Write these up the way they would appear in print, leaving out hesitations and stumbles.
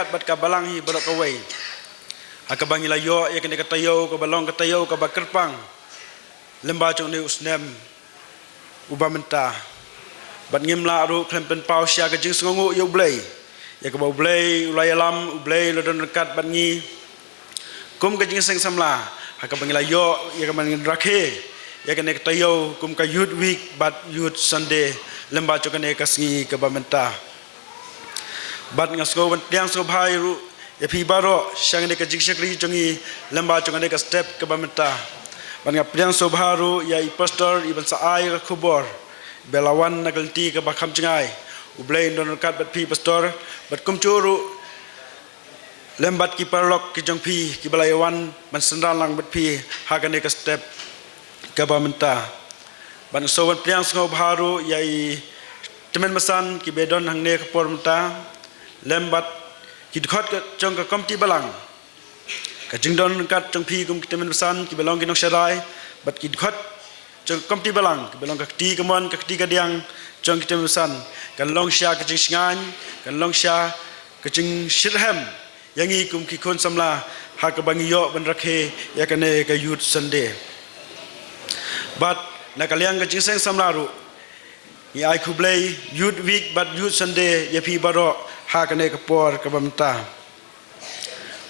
dekat bat ka balang hi berok kawai akabang ilayo ya kene katayo ka balong katayo ka bakerpang lemba chong ni usnem ubamenta bat ngimla ru klempen pau sia ka jing sngongu yo blai ya ka bau blai ulai alam ublai lodon dekat bat ngi kum ka jing seng samla akabang ilayo ya ka mangin rakhe ya kene katayo kum ka youth week bat youth sunday lemba chong kene ka sngi ka bamenta bat ngasko ban tiang so bhai ru ya pi baro syang ne ka jikshakri jongi lamba chong ne ka step ka bamenta ban nga priang so bharu ya I pastor iban sa ai ka khubor belawan nagalti ka bakham chingai ublei don kat bat pi pastor bat kum churu lembat ki parlok ki jong pi ki belawan man sendran lang bat pi ha ka ne ka step ka bamenta ban so ban priang so bharu ya I temen masan ki bedon hang ne ka pormenta lembat ki khot ka chong ka komti balang ka jingdon kat chong phi kum kitemen san ki belong ki nok sharai bat ki khot chong komti balang ki belong ka ti ka mon ka ti ka diang chong kitemen san kan long sha ka jing sngan kan long sha ka jing shirham yangi kum ki khon samla ha ka bangi yo ban rakhe ya ka ne ka youth sunday bat na ka liang ka jing seng samla ru ya ai khublei youth week bat youth sunday ya phi baro ha ka ne ka por ka bamta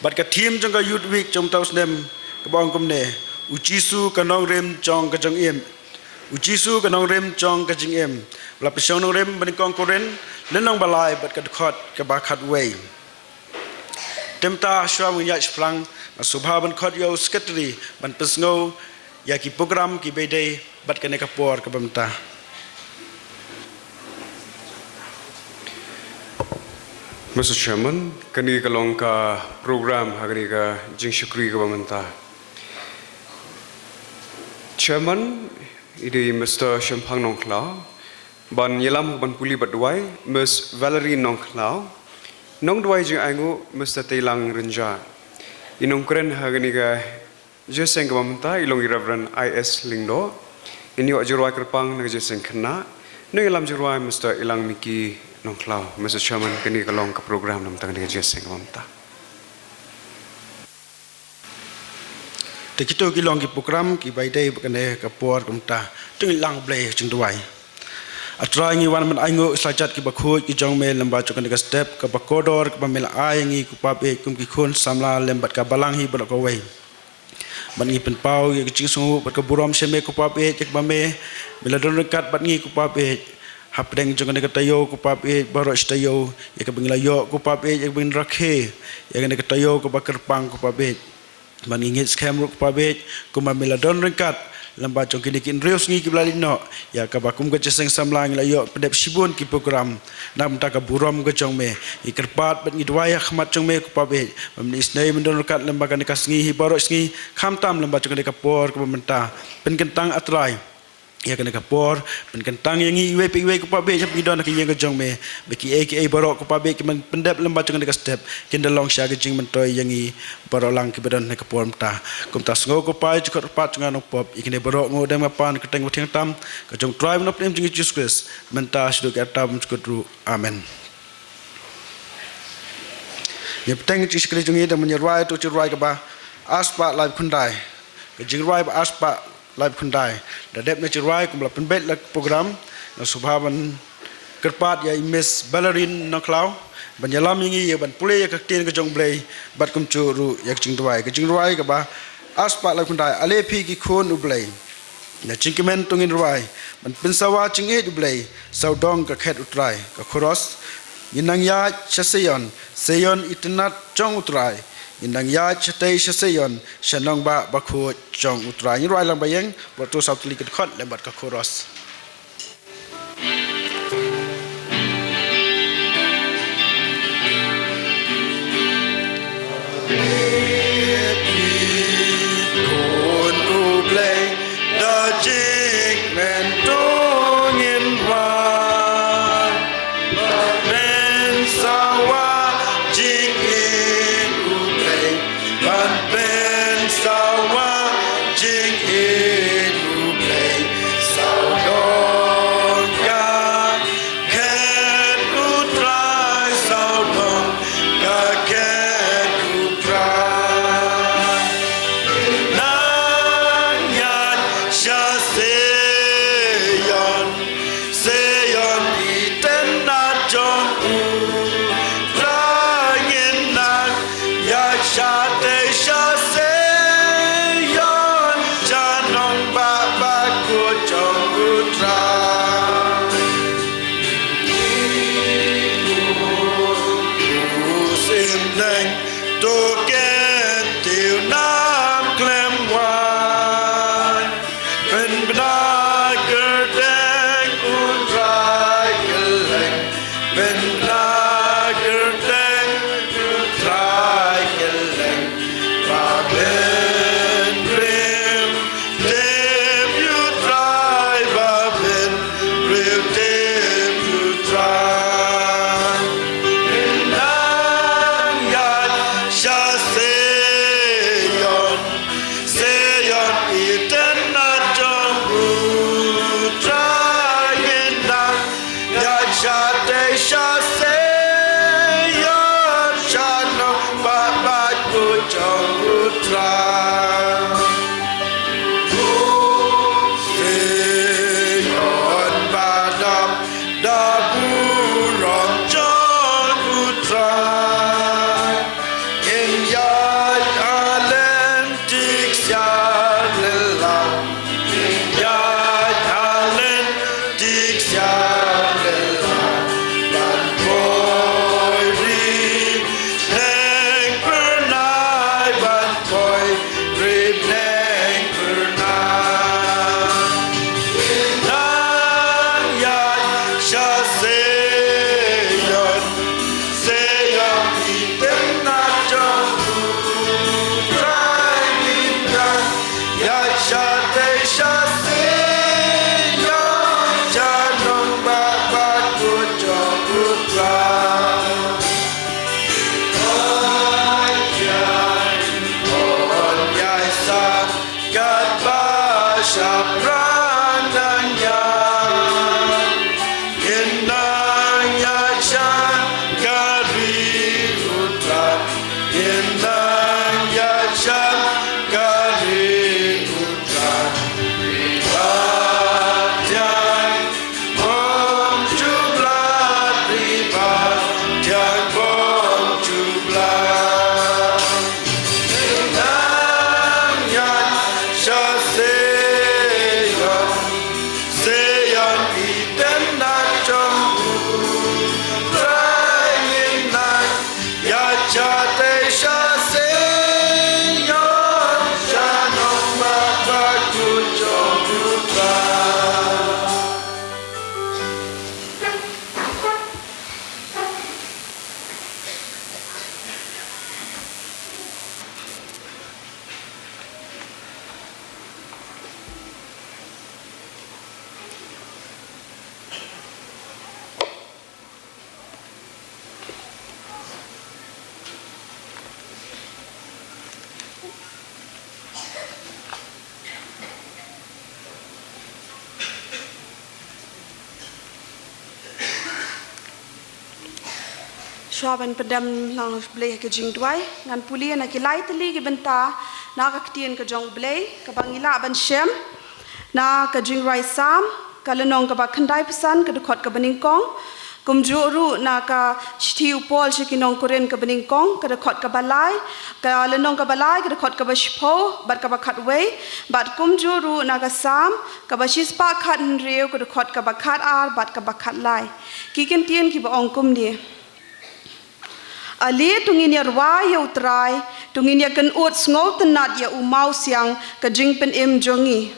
bat ka team jong ka youth week jong taus nem ka bong kum ne uchisu ka nong rem jong ka jong em uchisu ka nong rem jong ka jing em la pisong nong rem ban kong koren len nong balai bat ka khot ka ba khat wei temta shwa mu ya splang subha ban khot yo secretary ban pesngo ya ki program ki bede bat ka ne ka por ka bamta Mr. Chairman, kani kalong ka program hagani ka jing shukri ka bamanta. Chairman, idi Mr. Shempang Nongklau, ban yelam ban puli badwai, Miss Valerie Nongklau, nong dwai jing aingu Mr. Teilang Renja. Inong kren hagani ka jeseng ka bamanta ilong Reverend I.S. Lingdo, ini wak jirwai kerpang na jeseng kena, nong yelam jirwai Mr. Ilang Miki Nongklau, Mr. Chairman, kini kalong ka program nam tang dengan jeseng mamta. Tekito ki long ki program ki baidai bakane ka por kumta tung lang blai chung duai. Atra ngi wan man aingo slajat ki bakhoi ki jong me lamba chukane ka step ka bakodor ka mel ai ngi ku pape kum ki khon samla lembat ka balang hi ban ko wei. Ban ngi pen pau ki ching sungu bat ka buram sheme ku pape ki ba me meladon kat bat ngi ku pape hapdeng jong ne katayo ku pape baro stayo ya ka bingla yo ku pape ya bin rakhe ya ne katayo ku bakerpang ku pape man ingit scam ku pape ku mamela don ringkat lamba jong kini kin reus ngi ki blalino ya ka bakum ka jeseng samlang la yo pedep sibun ki program nam ta ka buram ka jong me ikerpat bat ngi dwaya khmat jong me ku pape mam isnai mendon kat lamba ka ne kasngi hi baro sngi khamtam lamba jong ne ka por ku menta pen kentang atrai ya kena kapor pen kentang yang iwe pe iwe ku pabe jap gidon ki yang jong me beki aka barok ku pabe ki man pendep lemba jong ka step kin dalong sya ga jing mentoy yang i barok lang ki badan ne kapor mta kum tas ngo ku pai chukot pat ngan pop ikine barok ngo dem pan keteng weteng tam ka jong tribe no pnem jing Jesus Christ menta sdu ka tam chukot ru amen ye peteng Jesus Christ jong i dem nyerwai tu chirwai ka ba aspa live khundai ka jing rwai ba aspa live kundai da dep naturai kumla penbet la program na subhaban kerpat ya Miss Ballerin Nongklau ban yalam ngi ya ban pule ya ka tin ka jong blai bat kum chu ru yak jing duai ka ba aspa live kundai ale phi ki khon u blai na chingmen tungin ruai ban pinsawa chinge du blai saudong ka khet utrai ka khoros yinang ya chaseyon seyon itnat chong utrai indang ya chatai chaseyon shanong ba bakhu chong utrai ni rai lang bayeng borto sautli ket khot lembat ka khoros Swaban pedam lang blay ke jing duai ngan puli na kilai teli ke benta na ka ktien ke jong blay ke bangila ban shem na ke jing rai sam kalenong ke ba khandai pesan ke dekot ke beningkong kumjuru na ka shti upol shikinong koren ke beningkong ke dekot ke balai kalenong ke balai ke dekot ke ba shpo bat ke ba khatway bat kumjuru na ka sam ke ba shispa khat reu ke dekot ke ba khat ar bat ke ba khat lai ki ken tien ki ba ong kum ni Ali tungin ya rwa ya utrai, tungin ya kan ut ngol tenat ya umau siang ke jing pen im jongi.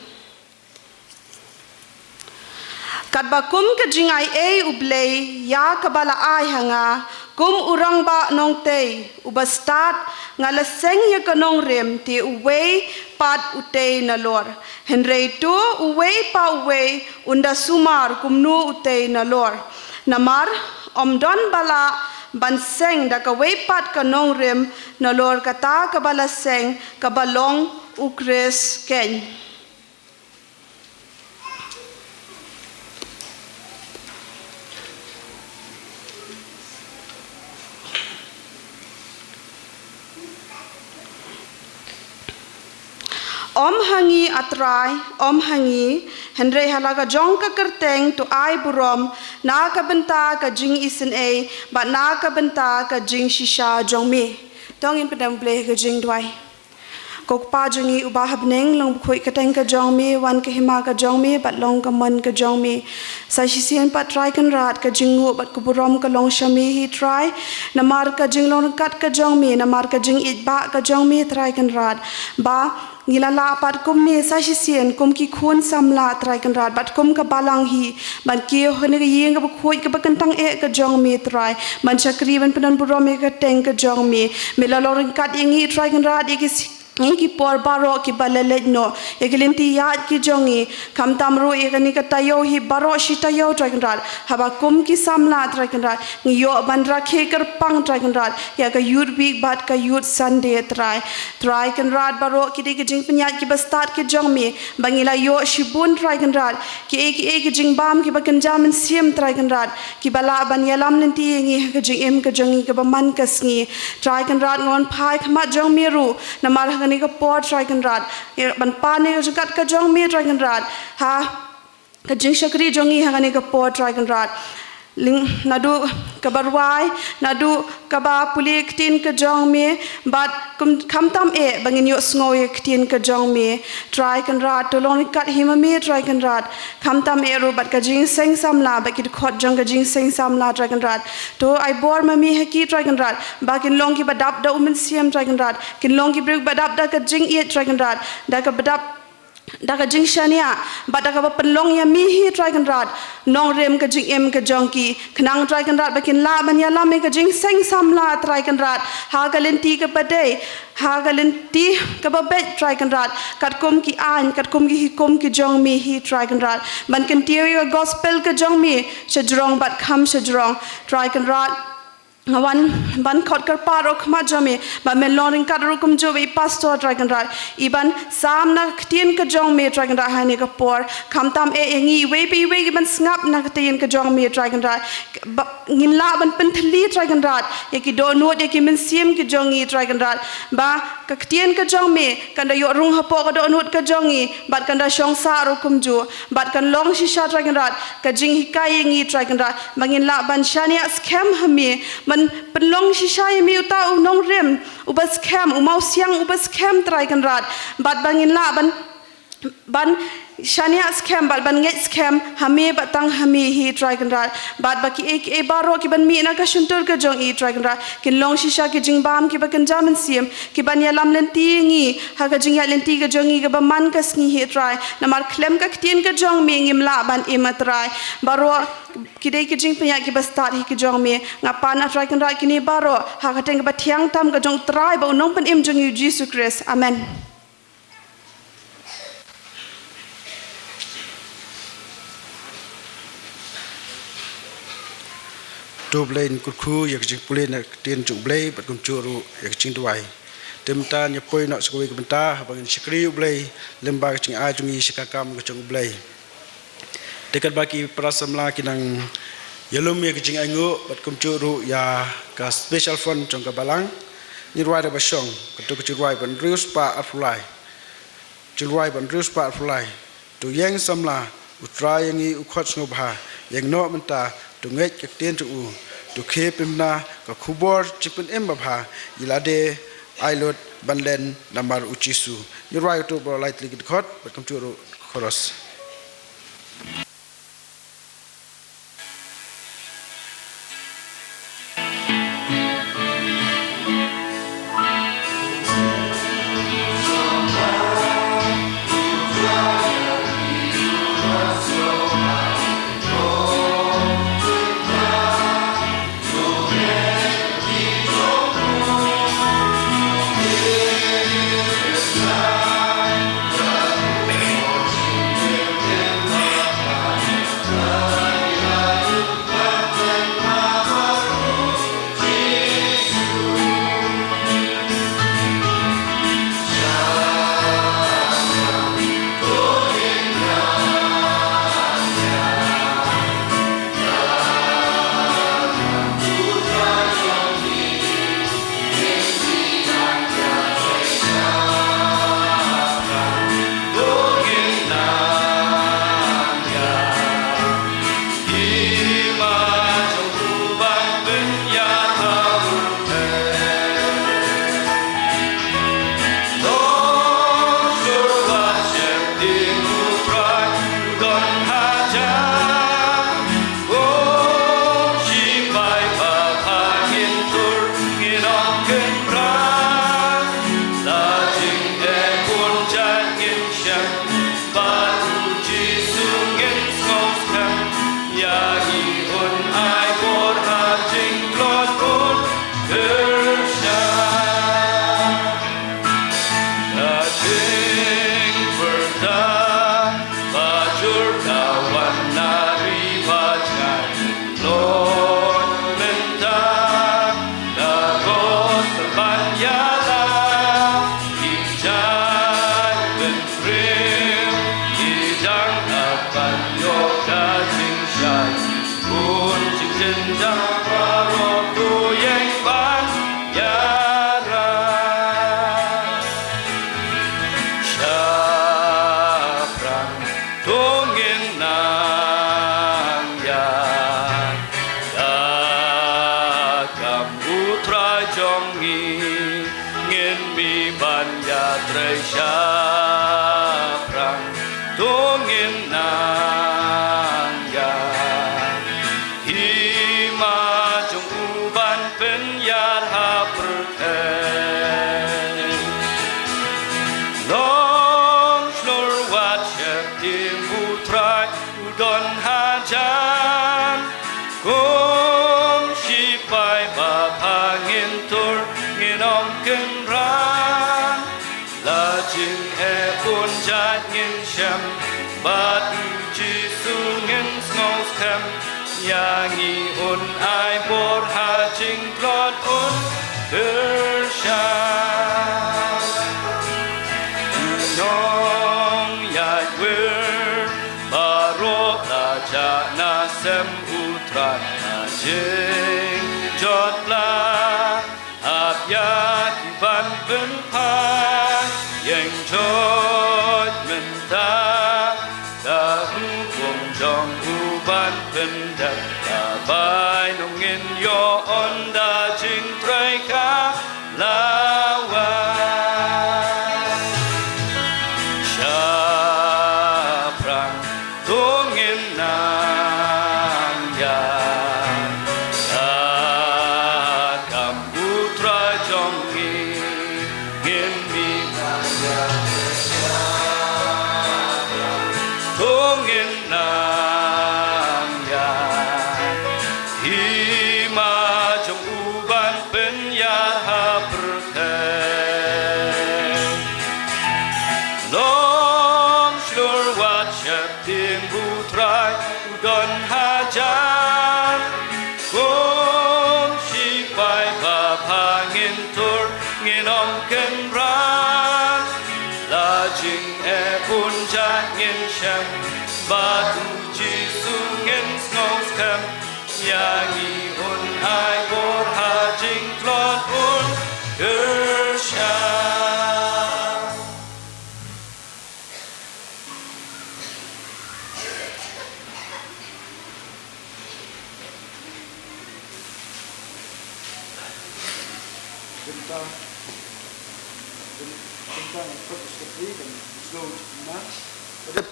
Kat bakum ke jing ai ublei ya kabala ai hanga, kum urang ba nong tei, ubastat ngalaseng ya kanong rem te uwei pat utei na lor. Henrei tu uwei pa uwei unda sumar kumnu utei na lor. Namar omdon bala ban seng da ka weipat ka nong rem na lor kata ka bala seng ka balong ukres ken Om hangi atrai, om hangi, henrei halaga jong ka kerteng tu ai burom, na ka benta ka jing isen e, but na ka benta ka jing shisha jong me. Tong in pedam bleh ka jing dwai. Kok pa jongi ubah habneng long bukoi kateng ka jong me, wan ka hima ka jong me, but long ka man ka jong me. Sa shisian pat try kan rat ka jingu, but kuburom ka long shami hi try. Namar ka jing long kat ka jong me, namar ka jing itba ka jong me try kan rat. Ba ngilala pat kum me sa shisien kum ki khun samla try kan rat bat kum ka balang hi ban ki hone ka yeng ka khoi ka bakantang e ka jong me try man chakri ban penan burom e ka teng ka jong me laloring kat yengi try kan rat ki por baro ki balale no egelinti yat ki jongi kam tamru egani ka tayo hi baro shi tayo dragon rad haba kum ki samla dragon rad ngi yo ban rakhe kar pang dragon rad ya ka yud week bat ka yud sunday try kan rad baro ki de ki jing penyat ki bastat ki jongmi bangila yo shibun dragon rad ki ki jing bam ki bakan jaman siam dragon rad ki bala ban yalam nanti ngi ka jing em ka jongi ka baman kasngi dragon rad ngon phai khama jongmi ru namar ngani ka por dragon rad ban pa ne ka kat ka jong me dragon rad ha ka jing shakri jongi ngani ka por dragon rad ling nadu ka barwai nadu ka ba pulik tin ka jong me but kam tam e bangin yo sngoy tin ka jong me dragon rad to long kat hima me dragon rad kam tam e ro bat ka jing seng sam la ba ki khot jong ka jing seng sam la dragon rad to I bor ma mi haki dragon rad ba kin long ki badap da umen siam dragon rad kin long ki bruk badap da ka jing e dragon rad da ka badap da ka jing shania ba da ka ba penlong ya mi hi dragon rad nong rem ka jing em ka jong ki khnang dragon rad ba kin la ban ya la me ka jing seng sam la dragon rad ha ka lenti ka padai ha ka lenti ka ba bet dragon rad kat kum ki an kat kum ki hi kum ki jong mi hi dragon rad ban kin tiyo gospel ka jong mi shajrong bat kham shajrong dragon rad wan ban khot kar paro khma jome ba men loring kar kum jo be pastor dragon rad iban sam na ktien ka jong me dragon rad hane ka por kham tam e ngi we ban snap na ktien ka jong me dragon rad ngin la ban pen thli dragon rad ye ki do no ye ki men sim ki jongi dragon rad ba ka ktien ka jong me kan da yo rung hapo ka do nut ka jongi bat kan da shong sa ro kum jo bat kan long shisha dragon rad ka jing hikai ngi dragon rad bangin la ban shania scam hame man penlong shisha mi uta nong rem ubas scam umau siang ubas scam dragon rad bat bangin la ban shania scam ban nget scam hame batang hame hi dragon rad bat baki e baro ki ban mi na ka shuntur ka jong e dragon rad kin long shisha ki jing bam ki bakan jaman siam ki ban ya lam lenti ngi ha ka jing ya lenti ka jong ka ba man ka sngi hi try na mar klem ka ktien ka jong me ngim la ban e matrai baro ki dei ki jing pnya ki ba start hi ki jong me nga pa na dragon rad ki ni baro ha ka teng ba thiang tam ka jong try ba nong pan im jong yu Jesus Christ amen tu blain ku khu yak jing pulin na tin chu blai bat kum chu ru yak jing duai tem ta nya poi na skoi ka benta bangin shikri blai lemba jing a jung yi shika kam ka chung blai dekat baki prasamla kinang Yelum ya kicing angu bat kumcuru ya ka special fund jong ka balang nirwai da basong ketu kecurwai ban rius pa afulai curwai ban rius pa afulai tu yang samla utra yang i ukhot ngobha yang no menta tu ngek ke tien tu tu khe pimna ka khubor chipin embabha ilade ailot banlen namar uchisu nirwai tu bro lightly kit khot bat kumcuru khoros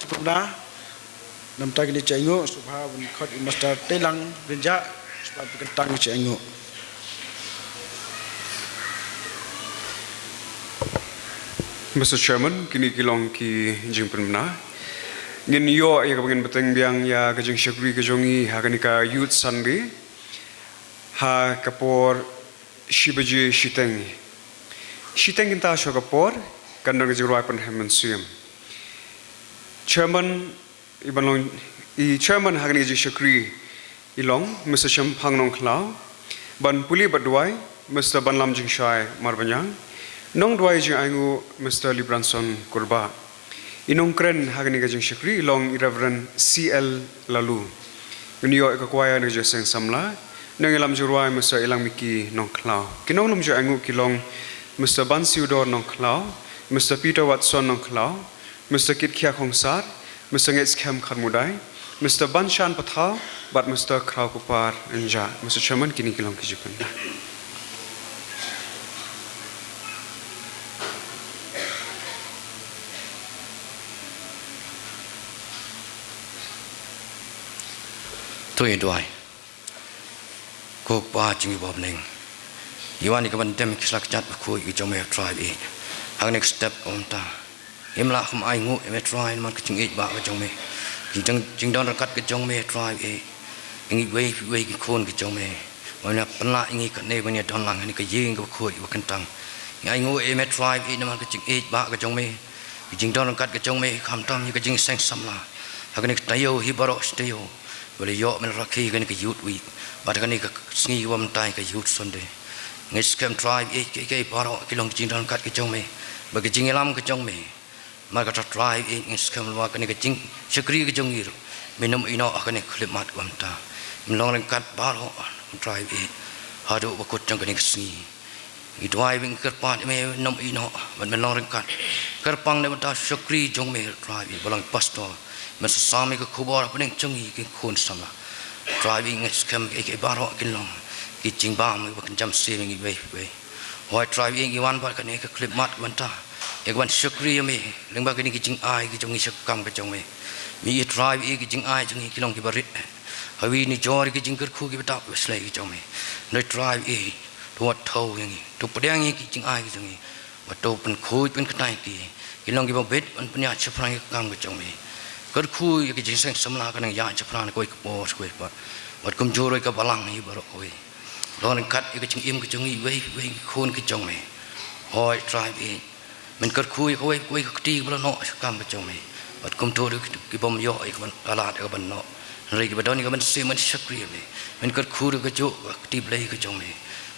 pernah nam tagi ni cengo subha bun khot master telang rinja sebab kentang cengo Mr. Chairman, kini kilong ki jing penmana. Ngin yo ya kabangin beteng biang ya kajing syakri kajongi ha kanika youth Sunday ha kapor shibaji shiteng. Shiteng kinta sho kapor kandang jiruai pen hemensium. Chairman ibanong I chairman ha kanika jing syakri ilong Mr. Champang Nong Klau ban puli badwai Mr. Ban Lam Jing Shai Marbanyang Nong dwai jing aingu Mr. Libranson Kurba. Inong kren hagani gajing syakri long Reverend CL Lalu. Nyo ekakwaya na jaseng samla. Nang ilam juruai Mr. Ilang Miki Nong Klau. Kinong lum jo aingu kilong Mr. Ban Siudor Nong Klau, Mr. Peter Watson Nong Klau, Mr. Kit Kia Khong Sar, Mr. Ngets Kem Kharmudai, Mr. Ban Shan Pathau, but Mr. Krau Kupar Enja. Mr. Chairman kini kilong kijipan. Tuh doai, kau paham bob neng. Iwan ikan bandem kislak cat aku ikut jomel tribe ini. Hang next step onta. Imlah hum aingu emet tribe man kecing it bak kejomel. Jing don rakat kejomel tribe ini. Ingi wei kon kejomel. Mana penlah ingi kat ne banyak don lang ini kejing aku ikut kentang. Aingu emet tribe ini man kecing it bak kejomel. Jing don rakat kejomel kamtam ni kejing seng samla. Hang next tayo hibarok tayo. Boleh yo meneraki kan ke youth week, pada kan ke sengi wam tai ke youth Sunday. Ngis kem tribe ke paro kilong jing dan kat ke jong me, bagi jing elam ke jong me. Maka tribe ngis kem luar kan ke jing sekri ke jong ir. Minum ino akan ke klimat wam ta. Melong kat paro tribe hadu bakut jong kan ke sengi. Itu ai wing kerpat me minum ino, melong kat kerpang ne bata sekri jong me tribe balang pastor. Masa sami ke kubur apa neng cengi ke kun sama, driving scam ke barok kilong, ke jingbam ke bukan jam saving ke way, why driving iwan bar kan ke klip mat banta, iwan syukri me, lembag ini ke jing ai ke cengi syukam ke cengi, mi drive ke jing ai cengi kilong ke barit, hawi ni jor ke jing kerku ke betap selai ke cengi, no drive tuat tahu yang ini, tu pedang ke jing ai ke cengi, waktu pen kuy pen kenai ke, kilong ke babet pen punya ceprang ke kam ke cengi. Kerku yang kejingseng semula kan yang cepran koi kebos koi pak, buat kumjuroi ke balang ni baru koi. Lawan kat yang kecing im kecing wei kun kecing me, hoi tribe men kerku yang koi keti baru nak kam kecing me, buat kumjuroi ke bom yo ikan alat ke ban nak, hari ke badan ikan semen syakri me, men kerku yang kejuk keti belai kecing me,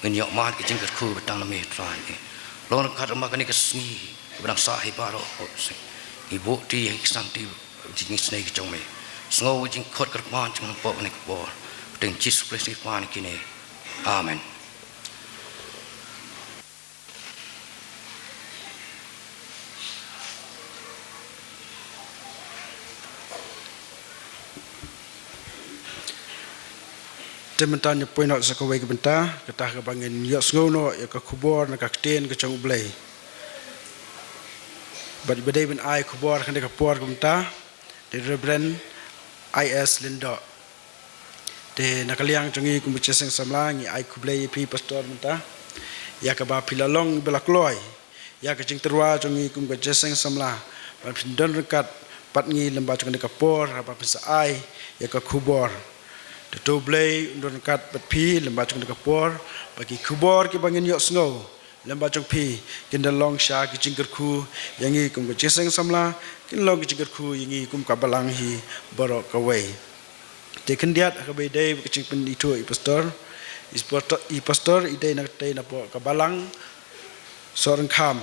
men yok mat kecing kerku betang me tribe. Lawan kat makan ni kesni, berang sahih baru ibu ti yang santi. Jing snake jong me, snow jing kot kerpan jing pok nek bor, dengan Jesus Kristus pan kini, Amen. Teman-teman poin nak sekawai ke bentah, ketah ke bangin yok snow ya ke kubur nak keten ke cang ublay. Badi badai ben ai kubur kan ke por ke bentah. The Reverend I.S. Linda. The nakaliang jongi kumbucheseng samla ngi ai kublai pi pastor menta. Ya ka ba pilalong belakloy. Ya ka jing terwa jongi kumbucheseng samla. Ban pindon rekat pat ngi lemba jongi ka por apa pisa ai ya ka kubor. The toblay undon rekat pat pi lemba jongi ka por bagi kubor ki bangin yok snow. Lemba jong pi kindalong sha ki jingkerku yangi kumbucheseng samla long ke ku yangi kum ka balang hi borok kawai te kendiat ka be dai kecing pen itu i pastor i dai nak tai na po ka balang sorang kham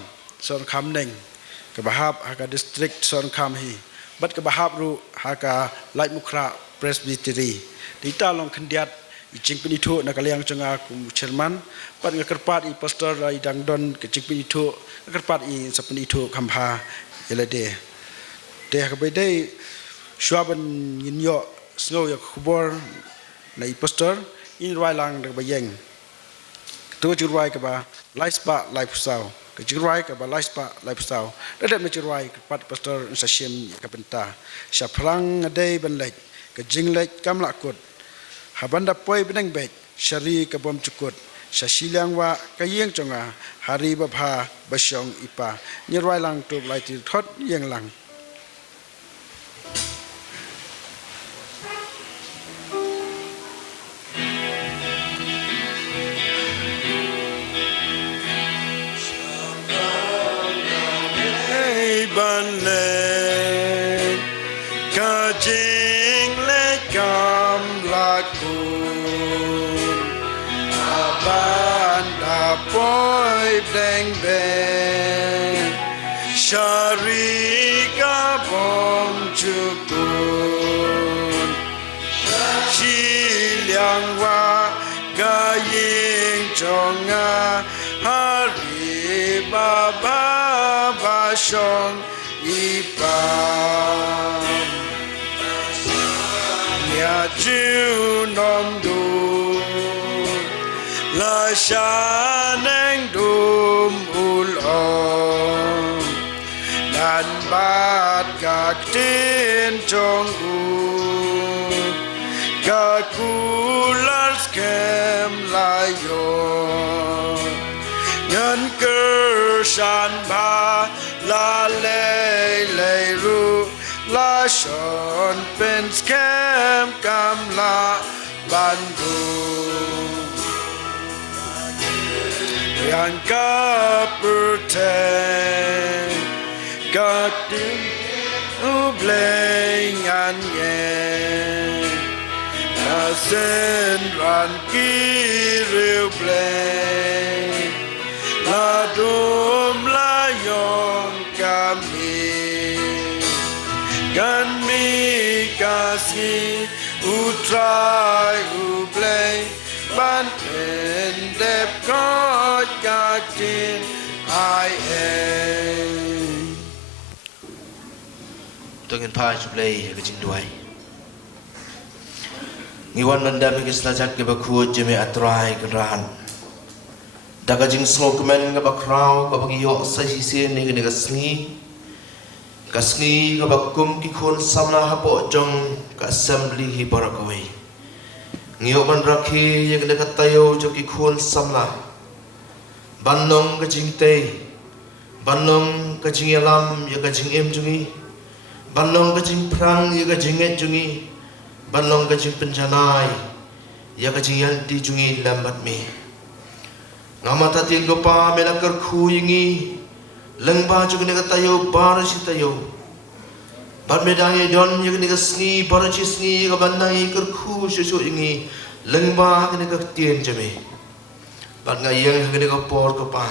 neng ka bahap ha ka district sorang kham hi bat ka bahap ru ha ka light mukra presbytery dita long kendiat i cing pen itu na kaliang changa kum chairman pat ngakerpat i pastor i dangdon kecing pen itu ngakerpat i sapen itu khamha elade Deh kepada shuaban inyo snow ya kubur na i pastor in railang dak bayeng tu jiruai ke ba laispa lai pusau ke jiruai ke ba laispa lai pusau ada me jiruai ke pat pastor sashim ke benta sha prang adai ban lek ke jinglek kam lakut habanda poi benang bet syari ke bom cukut Sasilang wa kayeng conga hari babha basyong ipa nyerwai lang tu lai ti thot yeng lang hey ban le ka jing le kam lakut Boy deng beng Syarika bom cukun Siliang wa gayeng conga Hari baba basyong ipam Nya ju nom du La shaneng dum ulong Dan bat kak tin chong u Kakular skem layo Ngan kersan ba la lei lei ru La shon pen skem kam la bandung Yang kapurteng Kaktin ubleng anyen Asen ran kiriu bleng Ladum layong kami Gan mi kasih utrai ubleng Ban endep kot kakin ai em Tungin pa jublay ke jingduai Ngiwan mandam ke selajat ke bakut jeme atrai kenrahan Daga jing smokeman ke bakrau ke bagi yok sahisin ni ke sengi Kasngi ke bakum ki khun samna hapok jong ke assembly hi barakawai Ngiyok man rakhi yang dekat tayo joki khun samla Banong ke jing tei Banong ke jing yalam ya ke jing em jungi Banong ke jing prang ya ke jing et jungi Banong ke jing penjanai ya ke jing yanti jungi lambat mi Ngamata tin gopa melakar khu yingi Lengba joki dekat tayo barasi tayo Bat medangi don yang ni kesni baraci sni ke bandai kerku susu ini lengba kena ke tien jeme. Bat ngayang kena ke por ke pa.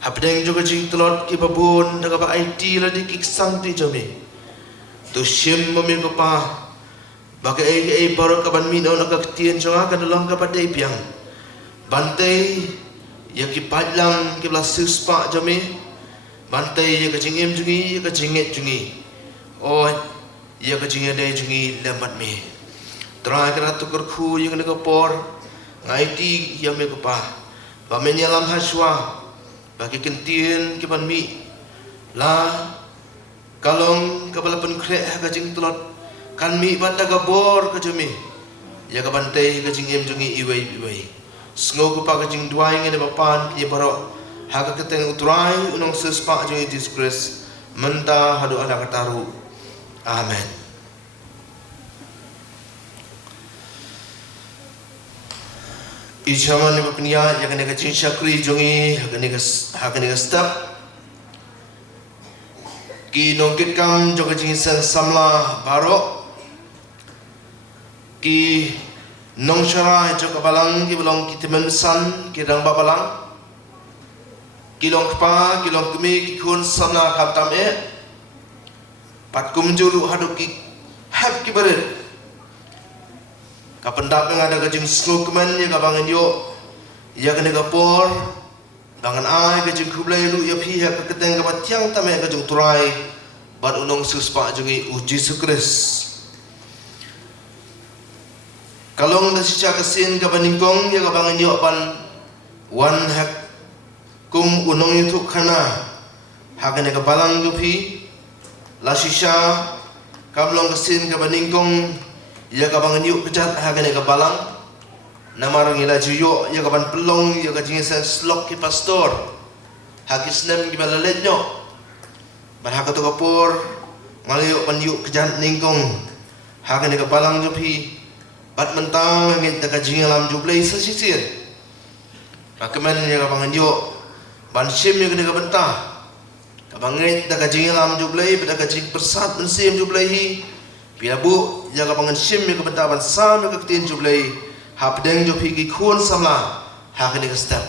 Hapdeng juga jing telot ke babun dak apa IT la di kiksang ti jeme. Tu sim memi ke pa. Bagai ai baru ke ban mino nak ke tien jonga kan dalam ke padai piang. Bantai ya ki padlang ke belas spa jeme. Bantai ya ke jing em jungi ya ke jinget jungi. Oh, ia kecingnya dari jungi lembat mi. Terakhir kena tukar khu yang kena kepor, ngaiti yang mekapa. Bamennya lam haswa, bagi kentien kepan mi. La, kalong kepala penkrek kecing telot, kan mi banda kabor kecumi. Ya kebantai kecing em jungi iwai. Sengoku pa kecing dua yang ada papan ia barok. Hak keteng utrai unang sespak jungi disgrace. Mentah hadu ala kataru. Amen. Ijaman ni berpenia yang kena kecil syakri jongi hakani step. Ki nongkit kam jong kecil samla barok. Ki nong syarah jong kabalang ki belong ki temen san ki dang babalang. Ki long kpa ki long kemi ki kun samla kaptam Pat kumjuru haduk ki hab ki berit. Kapendap yang ada kecing slokeman ya kabangan yo. Ya kena kapor. Bangan ai kecing kublai lu ya pihak ke keteng kapat tiang tamai kecing turai. Bat unong suspak jungi uji sukres. Kalong da sica kesin kabaningkong ya kabangan yo pan wan hak kum unong itu kana hakane ka balang dupi la shisha kablong kesin ka baningkong ya ka bangan yuk kejat hakane ka balang namarang ila juyo ya ka ban pelong ya ka jingsan slok ki pastor hakis nem ki balalenyo ban hakato kapur ngaliyo pan yuk kejat ningkong hakane ka balang dupi bat mentang ngit ka jingalam jublei sesisir makaman ya ka bangan yuk ban sim ya ka bentah kabangit da kajing lam jublai pada kajing persat mensim jublai hi pia bu jaga pangan sim mi kebenta ban sam mi ketin jublai hapdeng jo pigi khun samla ha kene step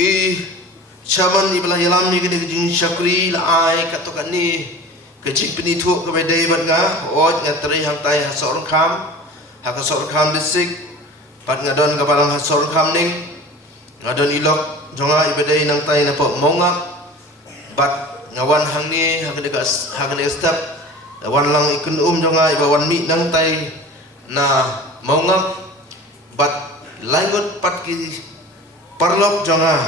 i chaman i bala yalam ni kene kajing syakri la ai katokan ni kajing penitu ke bedai bat nga ot ngatri hang tai ha sorong kham ha ka sorong kham disik pat ngadon ka balang ha sorong kham ning ngadon ilok jonga ibadai nang tai na po mongak bat ngawan hang ni hakane step wan lang ikun jonga ibawan mi nang tai na mongak bat langut pat ki parlok jonga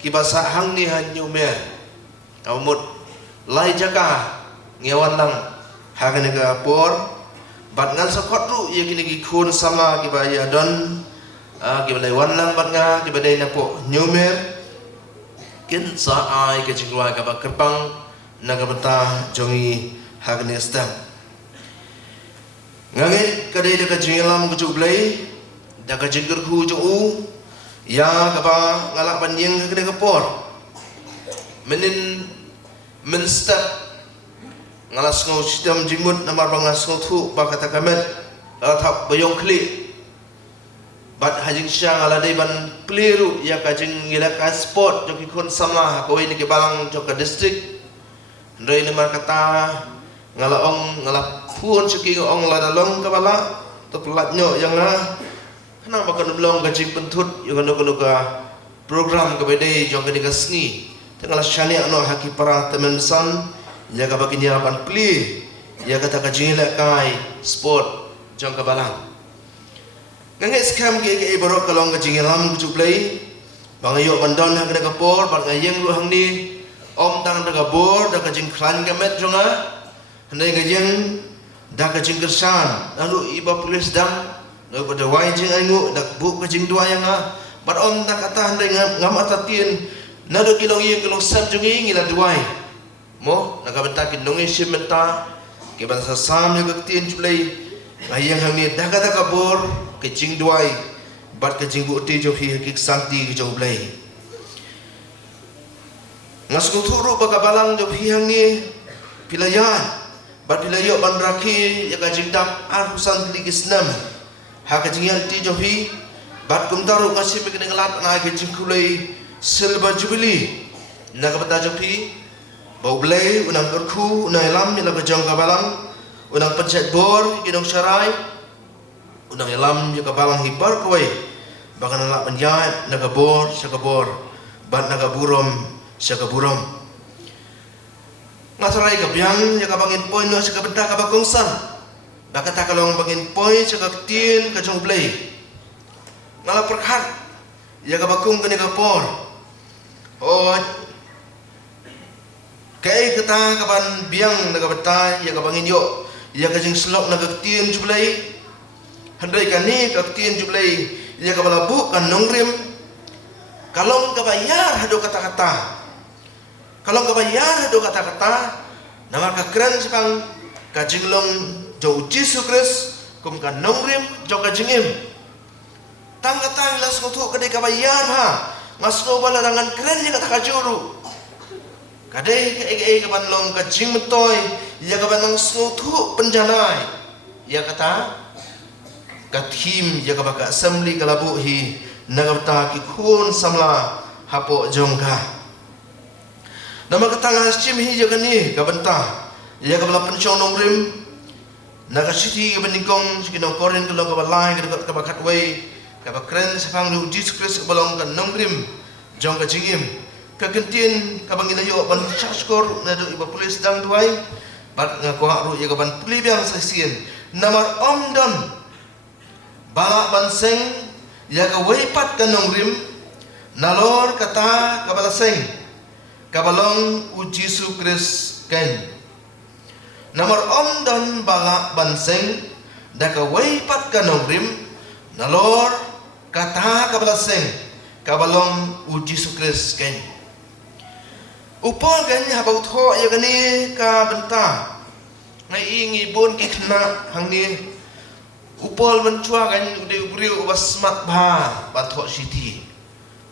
ki basa hang ni hanyu mer amut lai jaka ngewan lang hakane ga por bat ngal sakot ru ye kini ki khun sama ki baya don ki balai wan lang bat nga ki badai na po nyumer kin sa ai ke jingwa ka ba kerpang na ka bata jongi hagne stam ngangit ka dei ka jingalam ku jublai da ka jingger ku jo u ya ka ba ngalak banyeng ka ka por menin men step ngalas ngau sistem jimut namar bangas ngau thu ba kata kamet thap bayong kli bat hajing syang ala dai ban pliru ya kajing ngila ka sport joki kon sama ko ini ke balang joka district ndai ne mar kata ngala ong ngala pun seki ong la dalong ka bala to pelatnyo yang kana bakan belong kajing pentut yo kono ka program ka bedai joka ni kasni tengala syani ano haki para temen san ya ka bakin ya ban pli ya kata kajing la kai sport jong ka balang ngangai skam ke borok kalong kajing lam jublai bangayo bandon hang ka por bar ngayeng lu hang ni om tang da bor da kajing klan ka met jonga handai ngayeng da kajing kersan lalu iba pulis dam lalu pada wai jing aingu da bu kajing dua yang bar om tang kata handai ngam atatin nado kilong yeng kilong sab jungi ngila duai mo naga bentakin nongi simenta ke bangsa sam yo ketin jublai ngayeng hang ni da kata bor kecing duai bat kecing bukti jo hi hakik santi ke jo blai ngas ku thuru baka balang jo hi hang ni pilayan bat pilayo ban raki ya kajing dam arusan tigisnam ha kajing yang ti jo hi bat kum taru ngasih me ngelat na kecing kulai silver jubilee na ka bata jo hi bau blai unang berku unang lam ni la ka jong ka balang unang pencet bor kidong syarai unang elam juga balang hibar kawai bahkan anak penjahat naga bor sakabor bat naga burom sakaburom ngasarai kabyang ya kabangin poin no sakabenta kabagongsan baka takalong bangin poin sakaktin kajong blay ngala perkhat ya kabagong kani kapor oh kai kata kaban biang naga beta ya kabangin yo ya kajing slok naga tin jublai handai kani kaktin jublai ya kabala bu kan nongrim kalong kabayar hado kata-kata kalong kabayar hado kata-kata nama ka keren sepang kajinglong jo Yesus Kristus kum kan nongrim jo kajingim tang kata las ngotu kadai kabayar ha ngasko bala dangan keren ya kata kajuru kadai ke kaban long kajing metoy ya kaban nang ngotu penjanai ya kata kathim ya kabaka assembly kalabu hi nagabta ki khun samla hapo jongka nama katanga sim hi jagani kabanta ya kabala penchong nongrim naga city beningkong sikino korin kalau kabalai kabakat wei kabakren sapang lu Jesus Kristus balong kan nongrim jongka jingim kagentien kabangina yo ban chaskor nado iba pulis dang duai bat ngaku haru ya kaban puli biang sasien namar omdon balak banseng ya ka weipat kanong rim nalor kata kabalaseng kabalong u Jisu Kris ken nomor don balak banseng da ka weipat kanong rim nalor kata kabalaseng kabalong u Jisu Kris ken upol kan habau tho ya gani ka benta ngai ingi bon ki khna hangni upol mencua kan ude uriu basmat ba bathok siti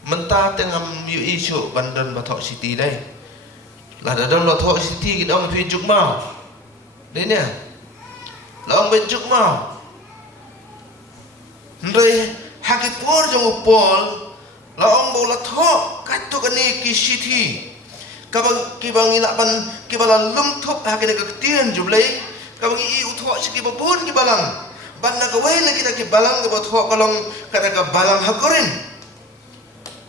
menta tengam yu isu bandan bathok siti dai la dadam bathok siti kidong phi juk mau dai ne long be juk mau ndre hakit por jong upol la ong bo la thok katu kani ki siti kabang kibang ilaban kibalan lumthop hakene ka tien jublei kabang i uthok siki babon kibalang ban na gawai lagi kita balang ke botho kalong kada ka balang hakorin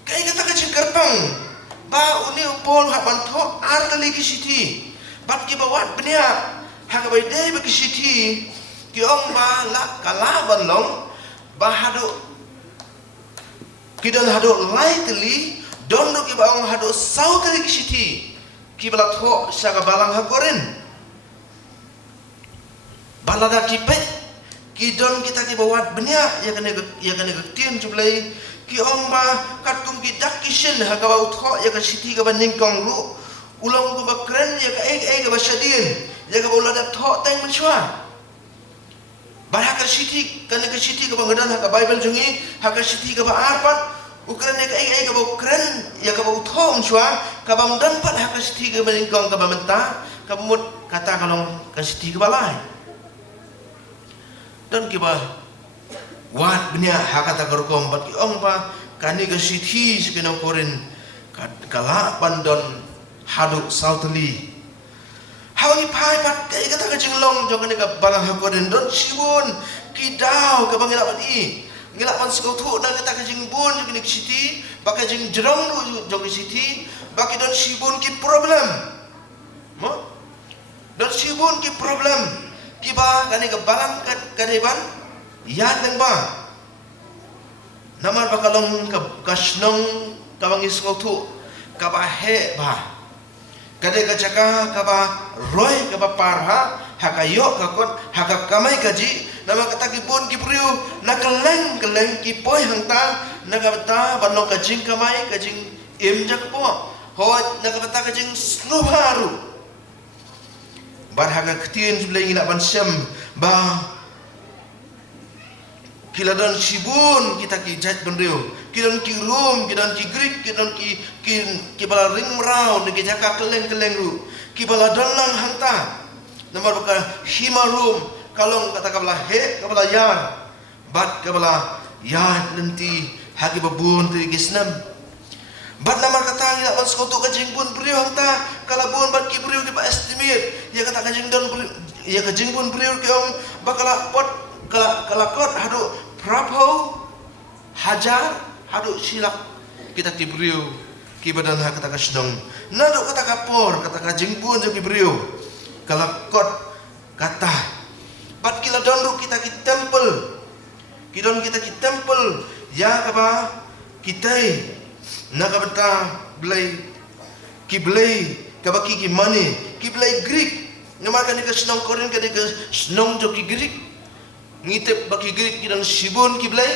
kai kata ka karpang ba uni upol ha ban tho ar kali ki siti bat ki bawat benia ha ka bai dai ba ki siti ki ong ba la kala ban long ba hado ki don hado lightly don do ki ba ong hado sau kali ki siti ki bala tho sa ka balang hakorin balada ki pe kidon kita ki bawat benya ya kene tien jublai ki ong ba kat kum ki dak kishin ha ka ba utho ya ka siti ka baning kong lu ulong ko ba kren ya ka ek ba shadin ya ka bola da tho teng menchwa ba ha ka siti ka siti ka ba ngadan ha ka bible jungi ha ka siti ka ba arpat ukran ya ka ek ba kren ya ka ba utho menchwa ka ba mudan pat ha ka siti ka baning kong ka ba menta ka mut kata kalong ka siti ka balai dan kiba wat benya hakata karukom bat ki ong pa kani ka sithi sikino korin kala pandon haduk sautli hawangi pai pat kai kata ka jinglong jong ka balang hakorin don sibun kidau ka bangila pat i ngila pan sko thu na kata ka jingbun jong ki sithi baka jing jerong lu jong ki sithi baki don sibun ki problem mo don sibun ki problem kiba kani ka balang kadiban yan lang ba namar bakalong kasnong kabangis ngotu kaba he ba kade ka chaka kaba roy kaba parha hakayo kakon haka kamai kaji nama kata ki bon ki priu nakaleng keleng ki poi hangta nagabta banong kajing kamai kajing imjak po ho nagabta kajing snubharu bar haga ketien sebelah nak bansam ba kiladon sibun kita ki jat bendeu kidon ki rum kidon ki grik kidon ki bala ring rau de jaka keleng ru ki bala dalang hanta nomor baka himarum kalong kata kabla he kabla yan bat kabla yan nanti hagi babun ti gisnam bat namar kata ya bas koto kajing pun priu hanta kalabun bat ki priu ki ba estimate ya kata kajing don ya kajing pun priu ki om bakala pot kala kot hadu prapo hajar hadu silak kita ki priu ki badan ha kata kasdong nado kata kapor kata kajing pun ki priu kala kot kata bat kila don kita ki temple kidon kita ki temple ya kaba kitai nakabata belai ki belai kabaki ki money ki belai Greek nama kan ka senong korin ka senong jo ki Greek ngitep baki Greek kidang sibun ki belai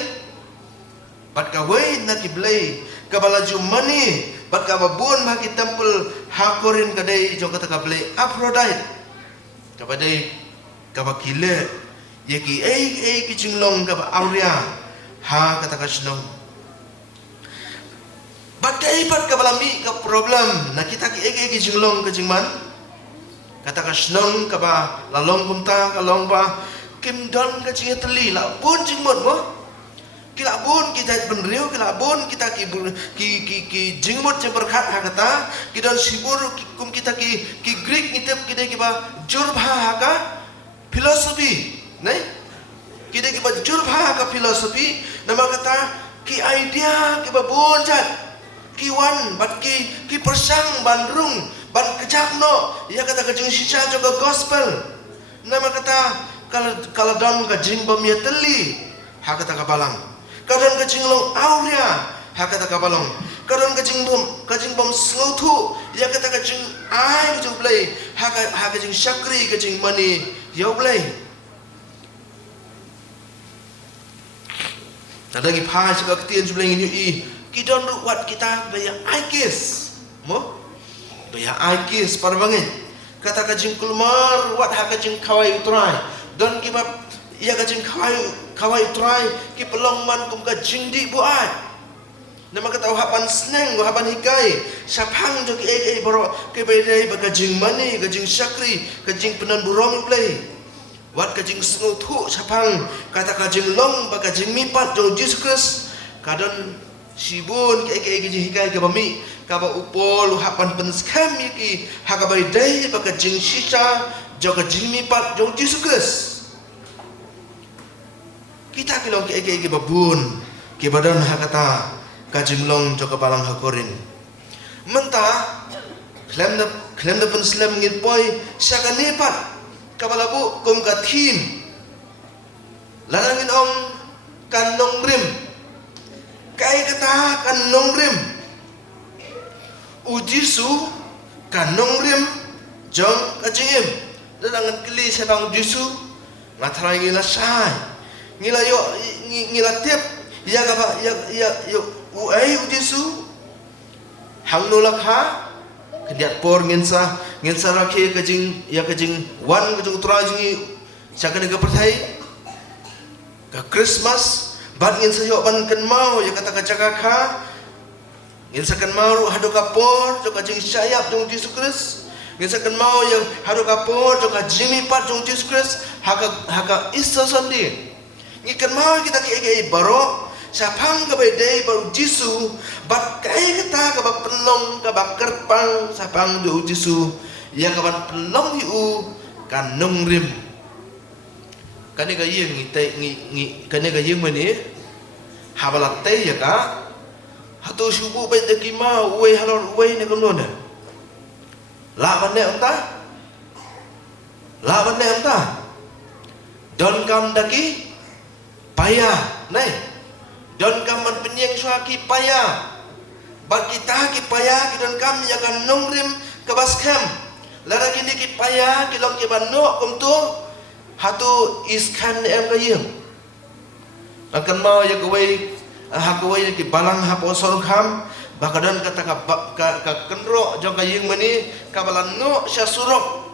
bat ka wei na ki belai ka balaju money bat ka babun ma ki temple ha korin ka dai jo kata ka belai Aphrodite ka badai ka baki le ye ki ki jinglong ka ba aurea ha kata ka senong bagai pat ka balami ka problem na kita ki ege jinglong ka jingman kata ka snong ka ba lalong kumta ka long ba kim don ka jinge teli la bun jingmot mo kila bun ki jait benriu kila bun kita ki jingmot je berkat ha kata ki don sibur kum kita ki Greek ngitep ki de ki ba jurbha ha ka philosophy nai ki de ki ba jurbha ka philosophy nama kata ki idea ki ba bun jat kiwan bat ki persang bandrung ban kejak no ya kata kajing sisa juga gospel nama kata kalau don kajing bamia teli hakata kabalang kadon ka jinglong auria hakata kabalong kadon ka jingbom slotu ya kata ka jing ai ka jing play haka jing shakri ka jing money yo play tadagi pha ka tien ju play ni i kidon wat kita baya aikis mo baya aikis parbangen kata ka jing kulmar wat haka jing kawai utrai don kibab ya ka jing kawai utrai ki pelong man kum ka jing di buat nama kata hapan seneng hapan hikai sapang jo ki boro ke bedai ba kajing mani kajing syakri kajing penan burong play wat kajing snu thu sapang kata kajing long ba kajing mipat jo Jesus Christ kadon sibun ke kajing hikai ke bami ka ba upol hapan pen scam ki haka bedai ba kajing shisha jo kajing mipat jo Jesus Christ kita kilong ke babun ke badan hakata kajing long jo kabalang hakorin mentah klem da pen slam ngit boy saka nepat kabalabu kum kathin larangin om kan nong rim kai kata kan nong rim ujisu kan nong rim jong kajingim larangan keli sebang jisu ngatrai ngila sai ngila yo ngila tiap ya kaba ya yo uai ujisu hang nolak ha kediat por ngensa rakhe kajing ya kajing wan kajing utra jingi sakane ga perthai ka Christmas bat ngensa yo ban kan mau ya kata kajaga kha ngensa kan mau hado ka por jo kajing syayap jong Jesus Christ ngensa kan mau yang hado ka por jo kajing mipat jong Jesus Christ haka Easter Sunday ngikan mau kita ke baro sapang ka bedai baru Jisu bat kai kata ka ba penong ka ba kerpang sapang do Jisu ya ka ban penong hiu kan nong rim kane ka yeng ngi kane ka yeng mani habalat te ya ka hatu subu be de ki ma we halor we ne kom nona la ban ne anta don kam daki payah nai don kaman penyeng suaki payah bat kita ki payah ki don kam ya kan nongrim ke baskem lara gini ki payah ki long ki banno kum tu hatu iskan em ka yeng akan mau ya kawai hakawai ki balang hapo sor kham bakadon kata ka kenro jong ka yeng mani ka balan no sya surok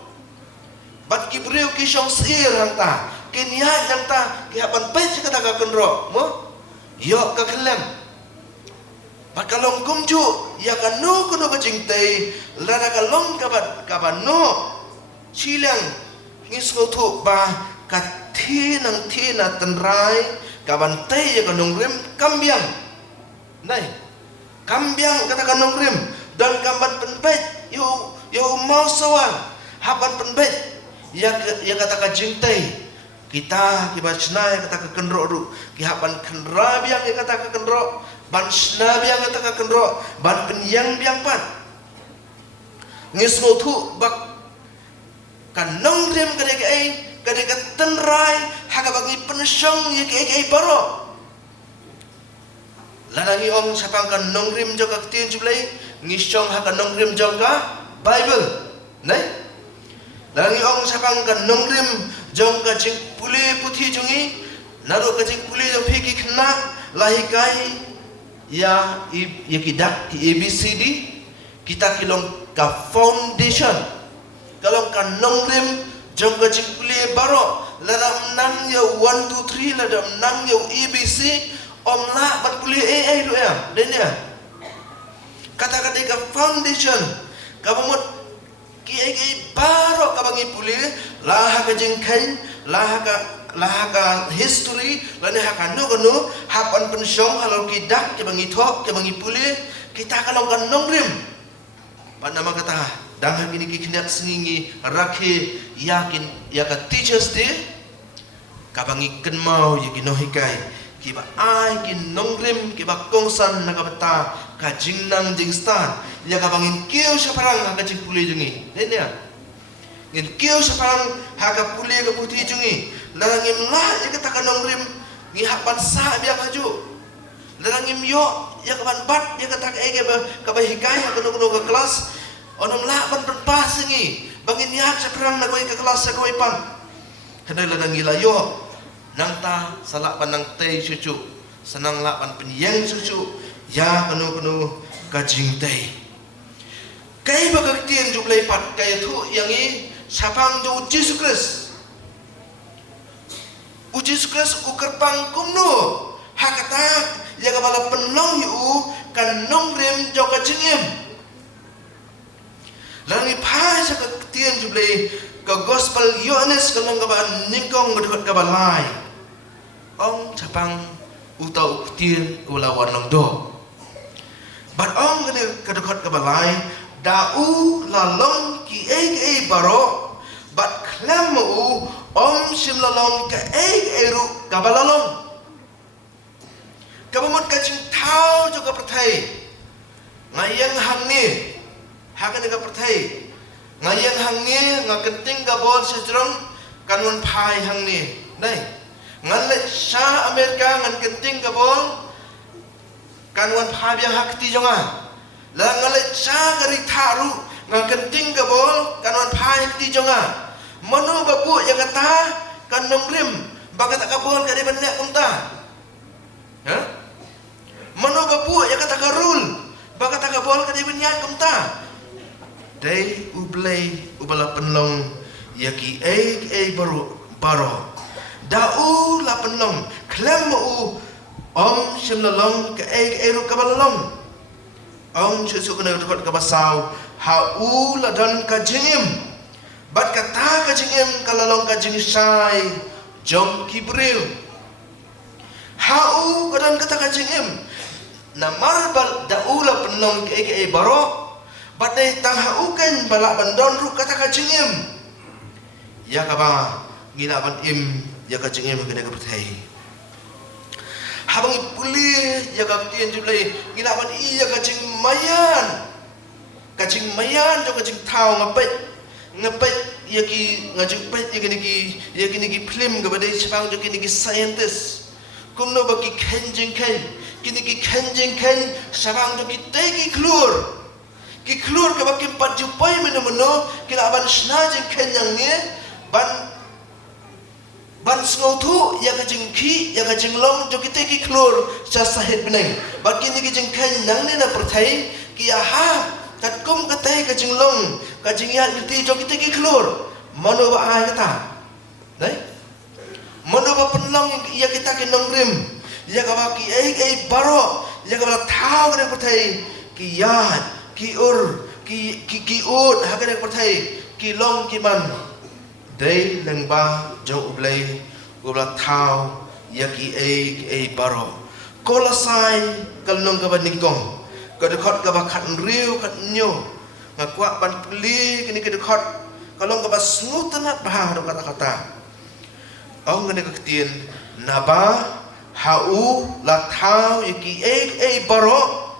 bat ki breu ki shong sir hangta ki niat hangta ki hapan pe kata ka kenro mo yo ka kelem pakalong kumju ya ka no kuno kajing tei lada ka long ka ba no silang ngisgo thu ba ka thi na tenrai ka ban tei ya ka nongrim kambiang nai kambiang kata ka nongrim dan kamban penpet yo mau sawan hapan penpet ya kata ka jing tei kita kiba chnai kata ka kenro ru ki hapan kenra biang kata ka kenro ban sna biang kata ka kenro ban penyang biang pan ngismo thu bak kan nong rem kade ka tenrai haga bagi pensyong ye ke baro lanangi om sapang kan nong rem joka tin jublai ngisyong haga nong rem joka Bible nai lanangi om sapang kan nong rem jong ka jing puli puthi jungi naro ka jing puli jong phiki khna lahikai ya kidak ki ABCD kita kilong ka foundation kalong ka nongrim jong ka jing puli baro ladam nang yo 1 2 3 ladam nang yo ABC om la bat puli AA do ya denya kata ka foundation ka bamut ki baro ka bangi puli lah ka jing kain lah ka history lani haka no hapan pensyong halor kidak ke bangi thok ke bangi puli kita kalong kan nongrim panama kata dang hagini ki khnyak singi rakhe yakin ya ka teachers day ka bangi kenmau ye ki no hikai ki ba ai ki nongrim ki ba kongsan na ka bata ka jingnang jingstan ya ka bangin keu saparang ka jing puli jungi denia ngin keu saparang ha ka puli ka puti jungi larangim la ya ka ta ka nongrim ngi hak ban sa biang haju larang ngim yo ya ka ban bat ya ka tak ege ka ba hikai ka no ka kelas onom la ban pas ngi bangin yak sa perang na ko ka kelas sa ko pan hendak larang ngi la yo nang ta salak ban nang tei cucu senang la ban penyeng cucu ya kanu ka jing tei kai ba ka tien ju play pat kai thu yang i sapang ju Jesus Christ Jesus Christ uker pangkum no hakata ya ka bala penong yu kan nong rem jo ka jingim langi pa sa ka tien ju play ka gospel Yohanes ka long ka ba ningkong ka ba lai ong sapang utau tien ulawan long do but ong ka dekat ka ba lai da'u lalong ki eg baro bat klamu om sim lalong ka eg ru ka balalong ka bamot ka jing thau jo ka prathai ngayang hang ni hakan ka prathai ngayang hang ni ngakenting ka bol sejrong kanun phai hang ni dai ngan le sha Amerika ngan kenting ka bol kanun phai biang hakti jonga la ngale cha gari tharu ngakenting ka bol kanun phai hakti jonga mano babu yang kata kan nongrim baga tak kabol ka di benek kumta ha mano babu yang kata karul baga tak kabol ka di benek kumta dai ublay ubala penlong yaki baro da'u la penlong klem u om shimlalong ka ru kabalong om susu kena dekat ka basau hau la dan ka jingim bat kata ka jingim kalalong ka jing sai jom kibril hau ka dan kata ka jingim namar bal daula penlong ke baro bat dai tang hau kan balak bandon ru kata ka jingim ya ka ba gila ban im ya ka jingim kena ka bertai habang puli ya ka tien julai gila ban I ya ka jing mayan jo ka jing thau ngapet yaki ngajupet yaki niki film ga badai chapang jo kini ki scientist kumno baki kenjing ken sabang jo ki teki klur ka baki pat jupai meno kila aban snajing ken yang ni ban sngotu ya ka jingki ya ka jinglong jo ki teki klur sa sahit beneng baki niki jing ken nang ni na perthai ki ha kat kum katai ka jinglong ka jingyat niti jo kita ki klur mano ba ai kata dai mano ba penlong ya kita ki nongrim ya ka ba ki baro ya ka ba thau ka pathai ki yat ki ur ki ut ha ka pathai ki long ki man dai lengba jo ublai ubla thau ya ki baro kolasai kalnong ka ba ningkong ka dekat ka ba khat riu khat nyo ngakwa ban puli kini ke dekat kalong ka ba snutanat bah do kata-kata ong ngene ka tien naba hau la thau yaki baro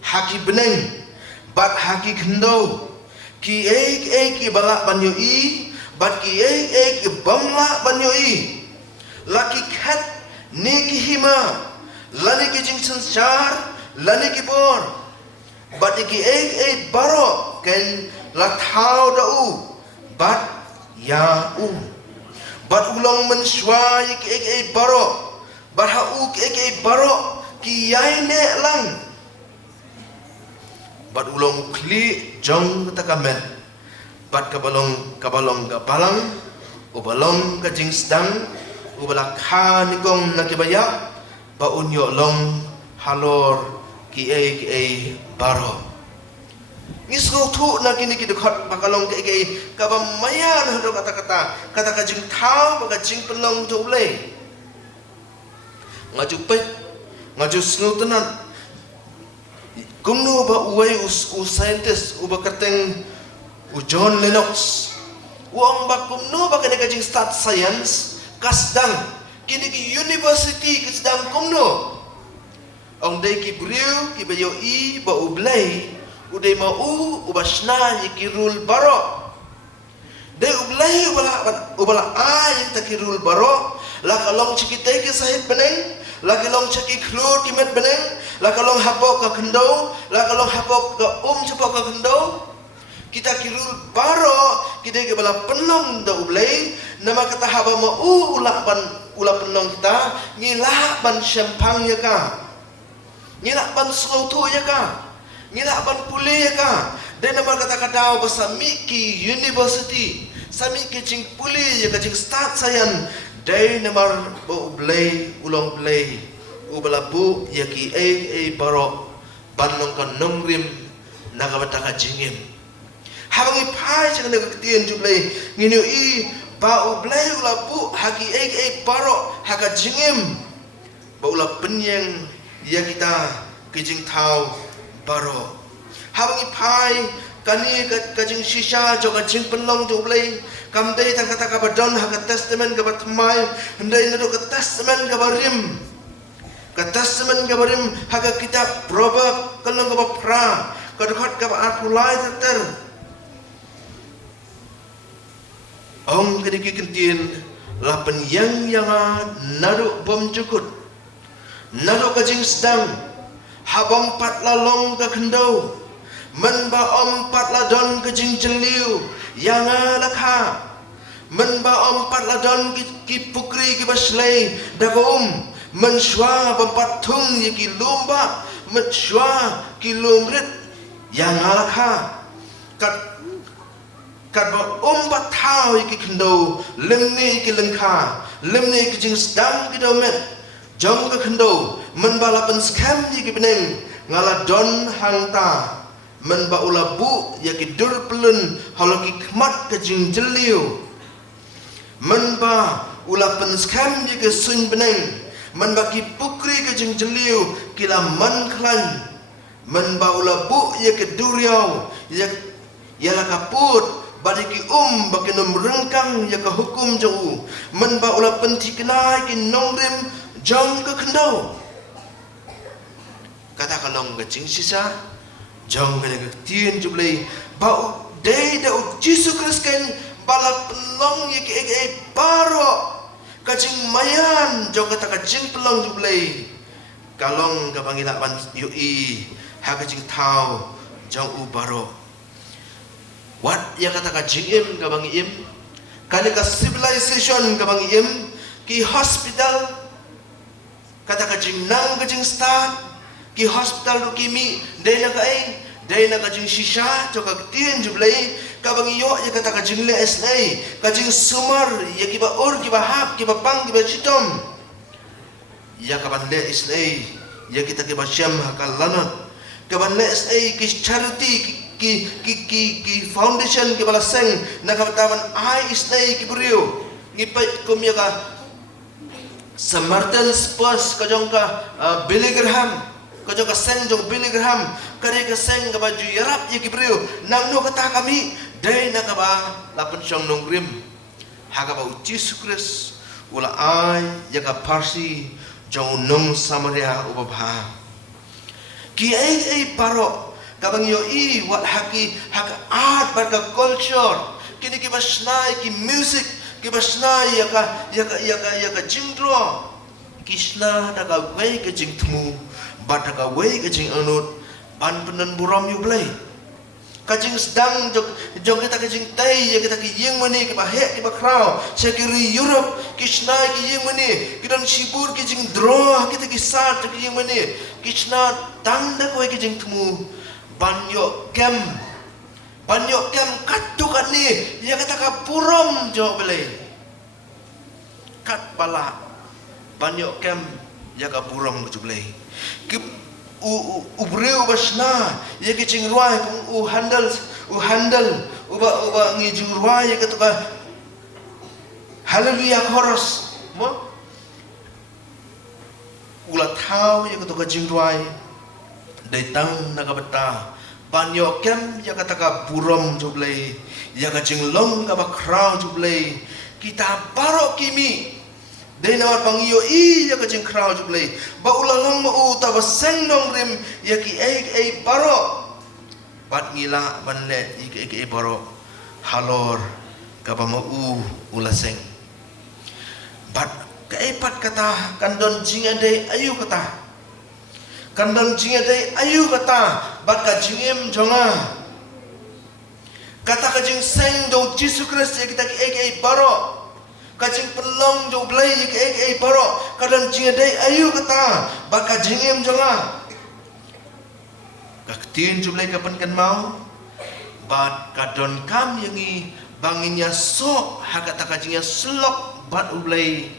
haki beneng bat haki khndo ki ki balak banyo I bat ki ki bamla banyo I laki khat ni ki hima lani ki jing sansar lani ki bor bat ki baro ken la thau da u bat ya u bat ulong menshwa ki baro bat ha u ki baro ki yai ne lang bat ulong kli jong takamen bat kabalong ga balang ubalong ka jing sedang ubala kha ni gong nakibaya ba unyo long halor ki baro ngisgo thu na kini ki dekat bakalong ke ka ba mayan do kata-kata ka jing thau ba ka jing pelong tu le ngaju pe ngaju snutenan kumno ba uai u scientist u ba kateng u John Lennox uang ba kumno ba ka jing start science kasdang kini ki university kasdang kumno ong dai ki briu ki bayo I ba ublay uday mau ubasna ki rul baro dai ublay ubala ay ta ki rul baro la kalong cikite ki sahit beneng, la kalong ciki klur ki met beneng, la kalong hapok ka kendo, la kalong hapok ka cepok ka kendo. Kita kirul baro kita ke bala penong da ublay nama kata haba ma ula penong kita ngilah ban sempang ya ka, ngilah ban slotu ya ka, ngilah ban pulih ya ka. Dan nama kata bahasa miki university sami kecing pulih ya kecing start sayan dari nama ublay ulang ublay ubala bu ya ki baro banong kan nongrim naga bataka jingim. Habangi pai cakap nak ketien jublay nginu ba ublay ula bu haki baro haka jingim ba ula penyeng ya kita kijing tau baro. Habangi pai kani kajing shisha joka jing penlong jublay kamdai tang kata kabadon haka testament kabatmai hendai nado ke testament kabarim ke testament kabarim haka kitab proverb kalong kabapra kadukhat kabatulai ter Om kediki kentin lapan yang naruk bom cukut naruk kajing sedang habang pat lalong ke kendau menba om pat ladon kajing jeliu yang lakha menba om pat ladon ki pukri ki baslei dagom menshwa bempat tung ki lomba menshwa ki lomrit yang lakha kat ba bat thau ki khndo lemni ki lengkha lemni ki jing sedang ki domet jong ka khndo men ba lapan scam ki beneng ngala don hangta men ba ula bu ya ki dur pelun halo ki khmat ka jing jeliu men ba ula pen scam ki sun beneng men ba ki pukri ka jing jeliu ki la man khlan men ba ula bu ya ki duriau ya la kaput badiki bagi nom rengkang ya ke hukum jauh menba ulah penti kenai ki nongrim jam ke kendau kata kalong ke jing sisa jam ke tien jublai bau dei da Yesus Kristus kan bala penong ya ke baro kajing mayan jauh kata kajing pelong jublai kalong ke pangilapan yui ha kajing tau jauh baro Wat ya kata kajing ka bang im kali ka civilization ka bang im ki hospital kata kajing nang kajing start ki hospital ru kimi dai na kajing shisha jo ka tien jublai ka bang yo ya kata kajing le slay kajing sumar ya ki ba or ki ba hap ki ba pang ki ba chitom ya ka ban le slay ya kita ki ba syam hakal lanat ka ban le slay ki charity ki foundation ki bala seng nakabataman ai isnay ki buriu ngipait kumya ka Samaritan Spurs kajong ka Billy Graham kajong ka seng jong Billy Graham kare ka seng ka baju yarap ya ki buriu nang no kata kami dai nakaba lapan syong nongrim hakaba Yesus Kristus ula ai ya ka parsi jong nong Samaria ubabha ki ai paro kabang yo wat haki art barka culture kini ki basnai ki music ki basnai ya ka jingdro kisna daga wei ke jingtmu bat daga wei ke jing anut ban penan buram yu blai kajing sedang jog kita kajing tai ya kita ki yeng mani ki ba he ki ba krau sekiri Europe kisna ki yeng mani kidan sibur ki jing dro kita ki sat ki yeng mani kisna tanda ko ki jingtmu banyo kem katukan ni ya kata ka purom jo belai kat bala banyo kem ya ka purom jo belai ki ubreu basna ya ki cing ruai u handle uba ngiju ruai ya kata ka haleluya chorus mo ulah tahu ya kata ka jing ruai datang nakabata banyo kem ya kata ka burom jublay ya ka jinglong ka bakraw jublay kita baro kimi dai nawat pangiyo ya ka jing kraw jublay ba ulalong mo uta ba sengdong rim ya ki ai baro pat ngila banle ki baro halor ka ba mo ulaseng bat Kaipat kata kandon jingade ayu kata. Kandon jingade ayu kata baka jingem jonga. Kata kajing seng do Yesus Kristus kita ke baro. Kajing pelong do blai ke baro. Kandon jingade ayu kata baka jingem jonga. Kaktin jublai kapan kan mau. Bat kadon kam yangi banginya sok hakata kajingnya selok bat ublai.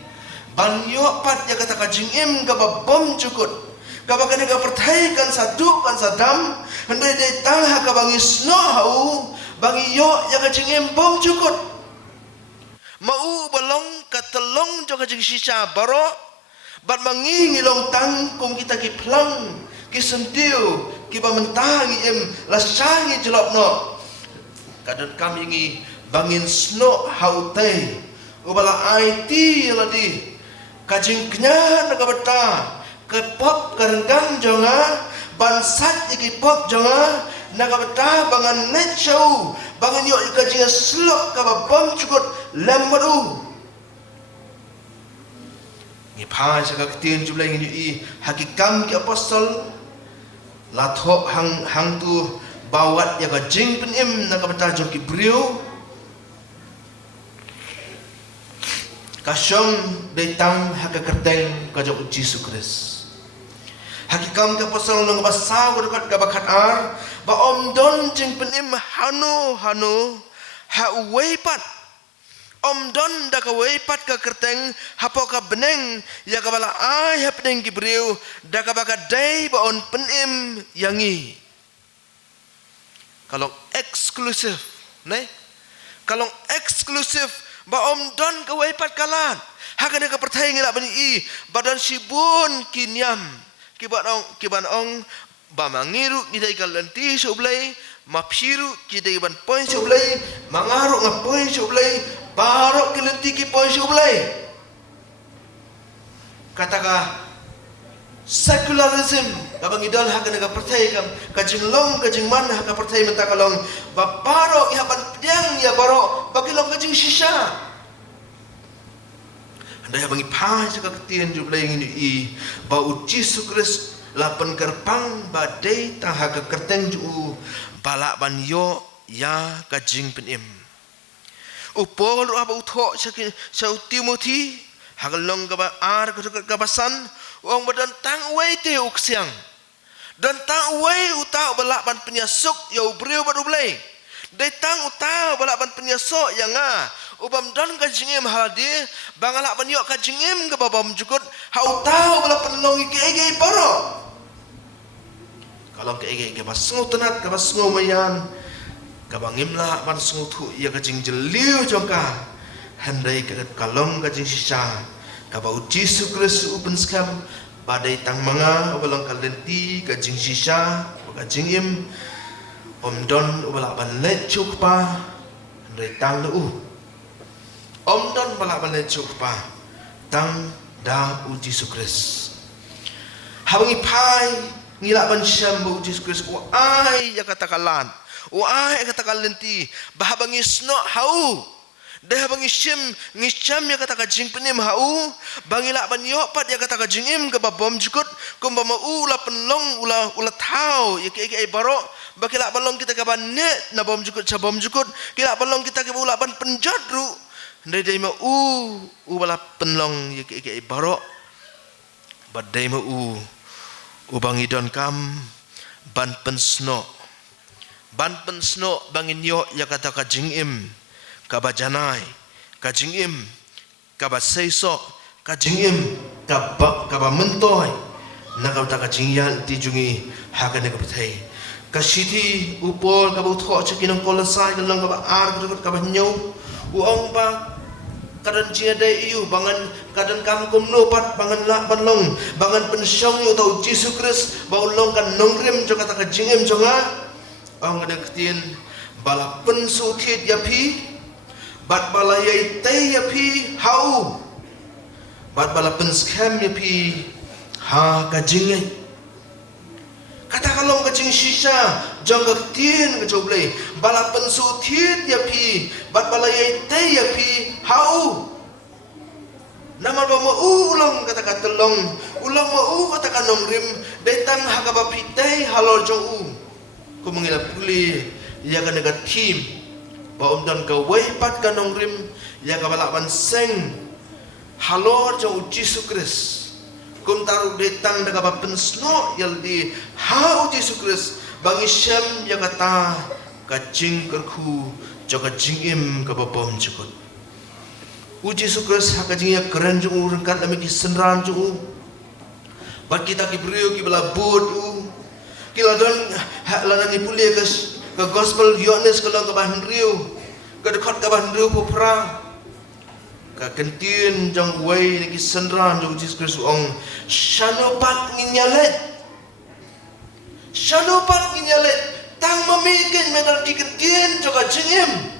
Ban yo pat ya kata kajing im gaba bom cukut. Gaba kene ga perthaikan sadu kan sadam. Handai de tang ha ka bangi sno hau. Bangi yo ya kajing im bom cukut. Mau balong katelong jo kajing sisa baro. Bat mangi ngilong tang kum kita ki plang. Ki sentiu ki ba mentangi im lasangi jelopno. Kadon kami ngi bangin sno hau tei. Ubala IT ladi. Kajing kenyan naga beta kepop kerenggang jonga bansat iki pop jonga naga beta bangan netchau bangan yo kajing slok ka bom cukut lemru ni pa jaga ketin jumlah ini i hakikam ki apostol latho hang tu bawat ya kajing penim naga beta jong ki brio kasyong datang haka kerteng kajak Yesus Kristus. Hakikam ka pasal nang basa dekat ka bakat ar ba om don jing penim hanu ha weipat om don da ka weipat ka kerteng hapo ka beneng ya ka bala ai ha peneng ki breu da ka bakat dai ba on penim yangi. Kalau eksklusif ne kalau eksklusif ba om don ka weipat kalan hakane ka perthai ngila bani i badan sibun kinyam kiban ong ba mangiru ngidai ka lenti sublai mapsiru kidai ban poin sublai mangaru nga poin sublai barok ki lenti ki poin sublai kataka secularism kabang idol hakane ka perthai kam kajing long kajing man haka perthai menta kalong ba barok ya ban pedang ya barok bagi long kajing sisa anda ya bangi pa sa kaktian jublay ngini i ba Yesus Kristus lapan kerpang ba day tang haka kerteng ju bala ban yo ya kajing penim upol ro ba utho sa Timothy hagalong ka ba ar ka basan wong badan tang wei te uksiang dan tang wei uta balak ban penyasuk yo breu badublai dai tang uta balak ban penyasuk yang ubam don kajingim haladi bangalak ban yo kajingim ke babam jukut ha uta balak penlong ige paro kalau ke ige basungu tenat ke basungu mayan ke bangimla ban sungu thu ya kajing jeliu jongka handai ke kalong kajing sisa kabau Yesus Kristus upen skam badai tang manga ubalang kalenti kajing sisa kajing im om don ubala ban let chukpa ndai tang lu om don bala ban let chukpa tang da u Yesus Kristus habangi pai ngila ban syam bu Yesus Kristus u ai ya katakalan u ai katakalenti bahabangi sno hau dah bangi sim ngicam ya kata kajing penim hau bangila ban yo pat ya kata kajing im ke babom jukut kumba mau la penlong ula tau ya ke baro bakila balong kita ke ban net na bom jukut sa bom jukut kila balong kita ke ula ban penjadru ndai mau bala penlong ya ke baro badai mau bangi don kam ban pensno bangin yo ya kata kajing im kaba janai kajing im kaba seiso kajing im kaba mentoy nakau ta kajing yan tijungi hakane ka bethai kasiti upol kaba utho chakinang kolasai dalang kaba ar kaba nyau uong ba kadan jiade iu bangan kadan kam kumno pat bangan la banlong bangan pensyong yu tau Yesus Kristus baulong kan nongrim jo kata kajing im jonga ang kadang ketin bala pensutit yapi bat bala yai tei ya pi hau bat bala penskam ya pi ha kajing kata kalong kajing sisa jangak tien ke joblei bala pensutit ya pi bat bala yai tei ya pi hau nama ba mau ulang mau katakan nong rim datang hakaba pitai halor jong u ko mangila puli ya kan dekat tim ba dan ka wai pat ka nong rim ya ka balaban seng halor jong Yesus Kristus kum taru datang daga bapen sno yaldi ha Yesus Kristus bangi syam ya kata kacing kerku joka jingim ka babom jukut Yesus Kristus hakajing ya keren jung rengkat lami ki senran jung bat kita ki brio ki bala bodu ki ladon ladon ni pulia ke gospel Yohanes kalau ke bahan riu ke dekat ke bahan riu popra ka kentien jang wei ni ki senran jung Yesus Kristus ong shanopat nginyalet tang memikin medal ki kentien joka jingim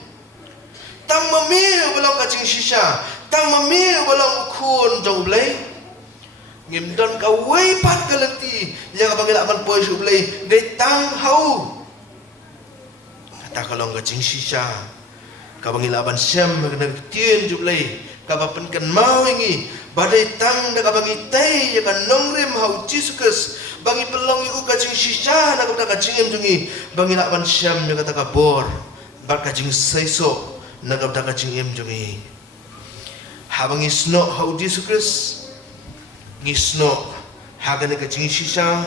tang mamil belong ka jing shisha tang mamil belong kun jong blai ngim don ka wei pat ka leti ya ka bangila ban poi su blai de tang hau kata kalong ka jing shisha ka bangila ban syam ka tien ju blai ka ba pen kan mau ngi badai tang da ka bangi tai ya ka nongrim hau Yesus bangi pelong iku ka jing shisha na ka jingim jungi bangila ban syam ya ka ta ka bor ba ka jing saiso nagab da kacing em jungi habang isno hau Yesus Kristus ngisno hagan kacing shisha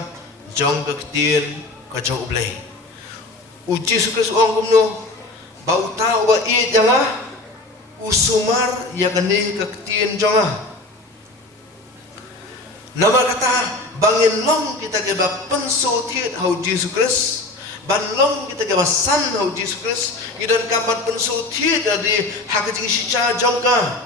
jong kaktir ka jong ublay Yesus Kristus ong kumno bau ta wa i janga usumar ya gani kaktir jonga nama kata bangin long kita ke ba penso thiet hau Yesus Kristus banlong kita ke basan hau Yesus Kristus gidan kaman penso thi dari hakajing sicha jongka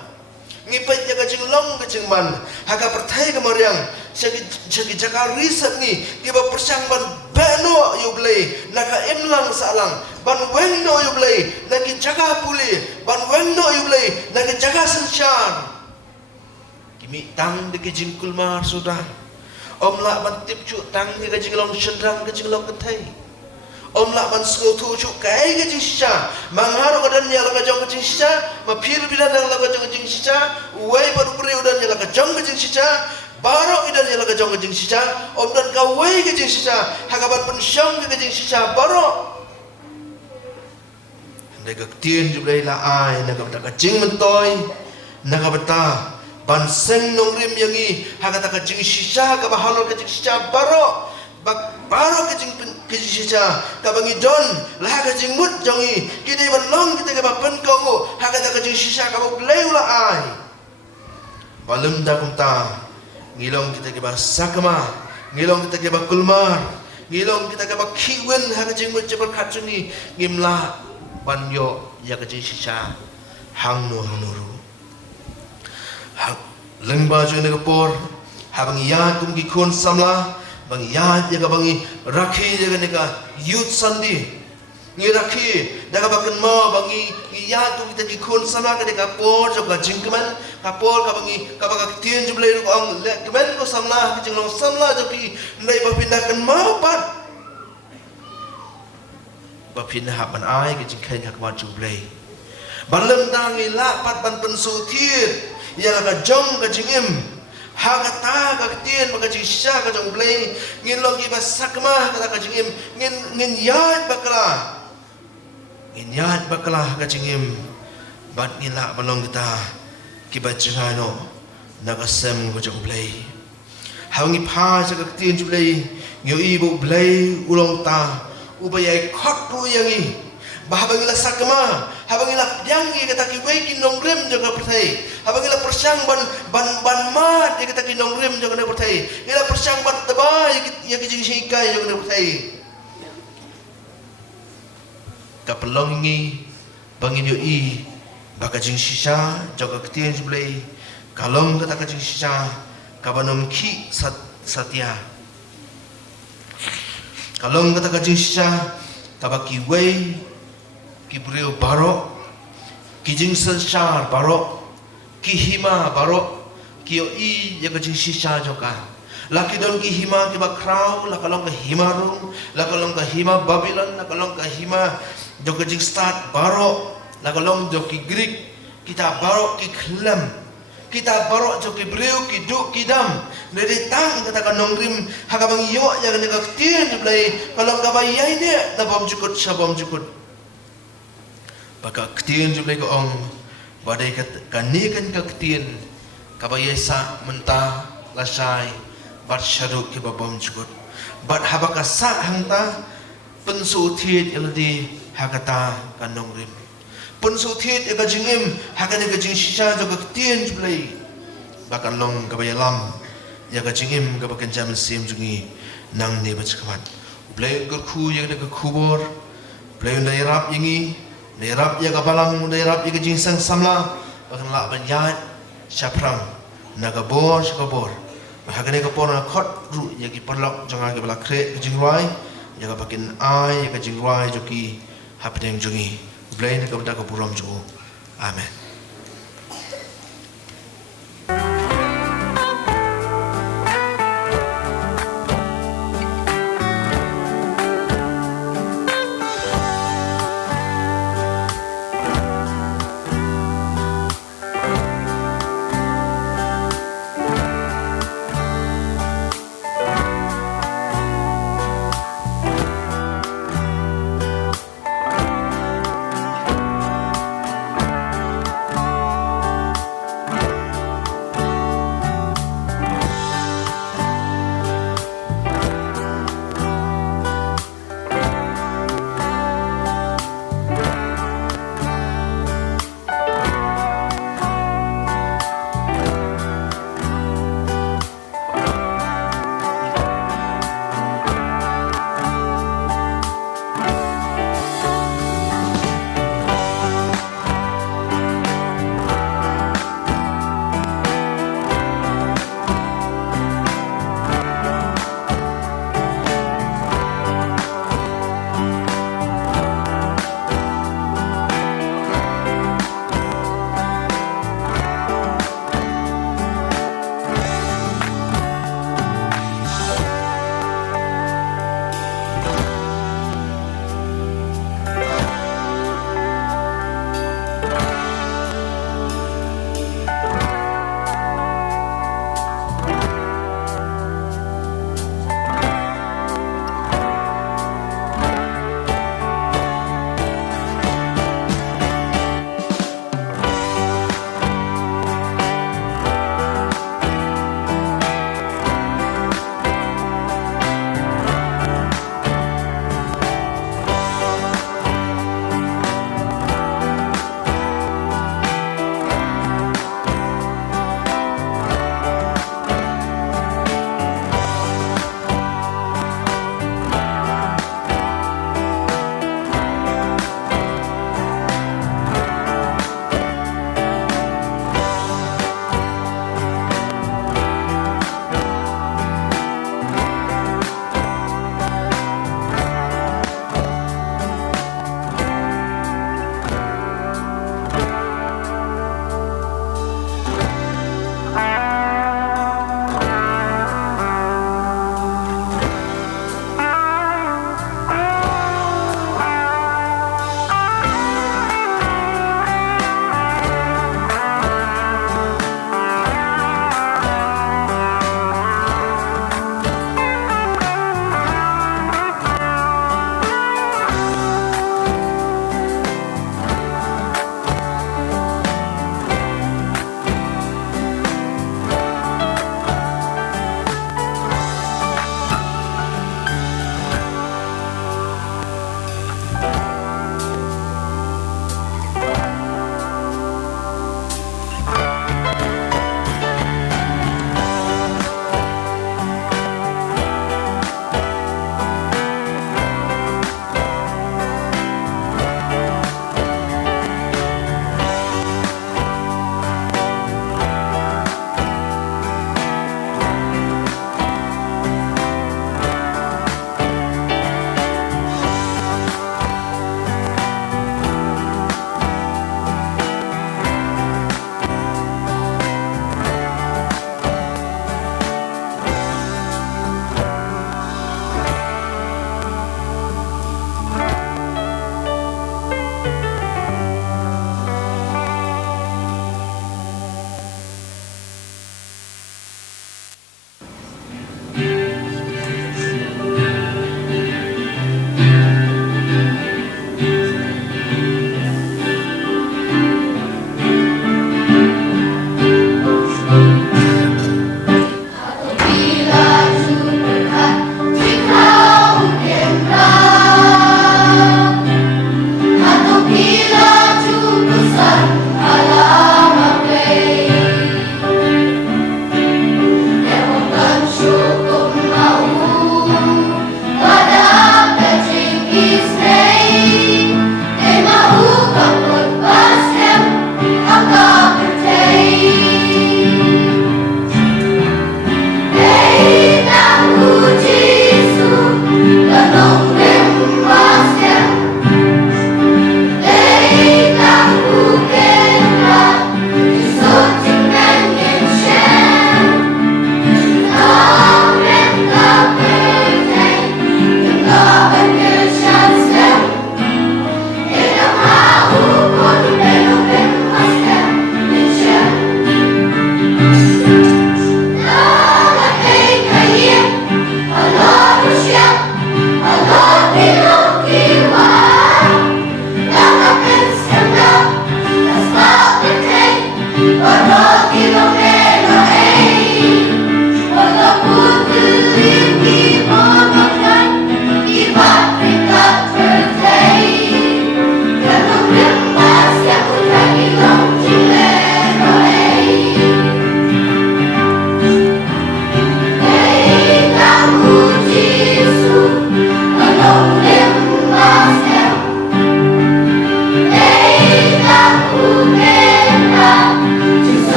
ngipet jaga jing long ke jing man haka pertai ke mariang segi jaga riset ni tiba persang ban beno yublei naka imlang salang ban wengno yublei naki jaga puli ban wengno yublei naki jaga sensyar kimi tang de ke jing kulmar sudah omla ban tip cu tang ni ke jing long sendrang ke jing long ketai Om lak man sengau tu cuk kai ke jing shisha mangharu kadan ya laka jong ke jing shisha ma phir bidan ya laka jong ke jing shisha wai padu pre udan ya laka jong ke jing shisha baro idan ya laka jong ke jing shisha om dan ka wai ke jing shisha hakaban pen syong ke jing shisha baro ndai ka tien ju lai la ai na ka ka jing mentoi na ka bata ban seng nong rim yangi hakata ka jing shisha ka bahalor ke jing shisha baro baro ke jing shisha ka bangi don lah ka jing mut jongi kini ban long kita ka pen ko hakata ka jing shisha ka bleu la ai balum da kumta ngilong kita ke ba sakama ngilong kita ke ba kulmar ngilong kita ke ba kiwen haka jing mut jebal khatuni ngimla banyo ya ka jing shisha hangnu hanuru lengba jo ne ka por habang ya tum ki khon samla bang ya jaga bangi rakhi jaga neka youth sandi ngi rakhi daga bakan ma bangi ya tu kita di khon sama ka deka por jaga jingkman ka por ka bangi ka baga tien jublai ru ang le kemen ko samla ka jinglong samla japi ndai ba pindakan ma pat ba pindah ban ai ka jingkai ka ma jublai balam dangi la pat ban pensu tiet ya ka jong ka jingim hagata ka tien maka jisha ka jong blai ngin logi basakma ka jingim ngin yat bakla ka jingim bat ngila balong kita kibajangano nagasem ko jong blai hawngi pha sa ka tien ju blai ngyo ibo blai ulong ta ubayai khot tu yangi bahabangila sakma habangila yangi kata ki wei ki nongrem jaga pertai habangila persang ban mat dia kata ki nongrem jaga pertai ila persang ban teba ya ki jing sikai jaga pertai ka pelongi bangin yo i baka jing shisha jaga ketien jublai kalong kata ka jing shisha ka banom ki satya kalong kata ka jing shisha ka baki wei ki brio baro ki jing sanshar baro ki hima baro ki i ya ka jing shisha joka laki don ki hima ki ba krau la kalong ka hima room la kalong ka hima babylon la kalong ka hima joka jing start baro la kalong jo ki greek kita baro ki khlam kita barok jo ki breu ki du ki dam nere tang kata kan nongrim haga bang yo ya ne ka tien blai kalau ka bai yai ne na bom jukut sabom jukut baka tien blai ko ong badai kan ni kan ka tien ka bai sa menta lasai bat sharu ki babom jukut bat habaka sa hangta pensu thiet eldi hakata kan nongrim pensu thiet eka jingim hakane ka jing shisha jo ka tien blai bakan long ka bai lam ya ka jingim ka bakan jam sim jungi nang ne ba chkamat blai ka khu ya ka khubor blai na rap yingi ne rap ya ka balang ne rap ya ka jing sang samla bakan la ban ya chaprang na ka bor ka bor hakane ka por na khot ru ya ki parlok janga ka bala kre jing rai ya ka bakin ai ya ka jing rai jo ki hapdeng jungi blai na ka bata ka buram jo amen.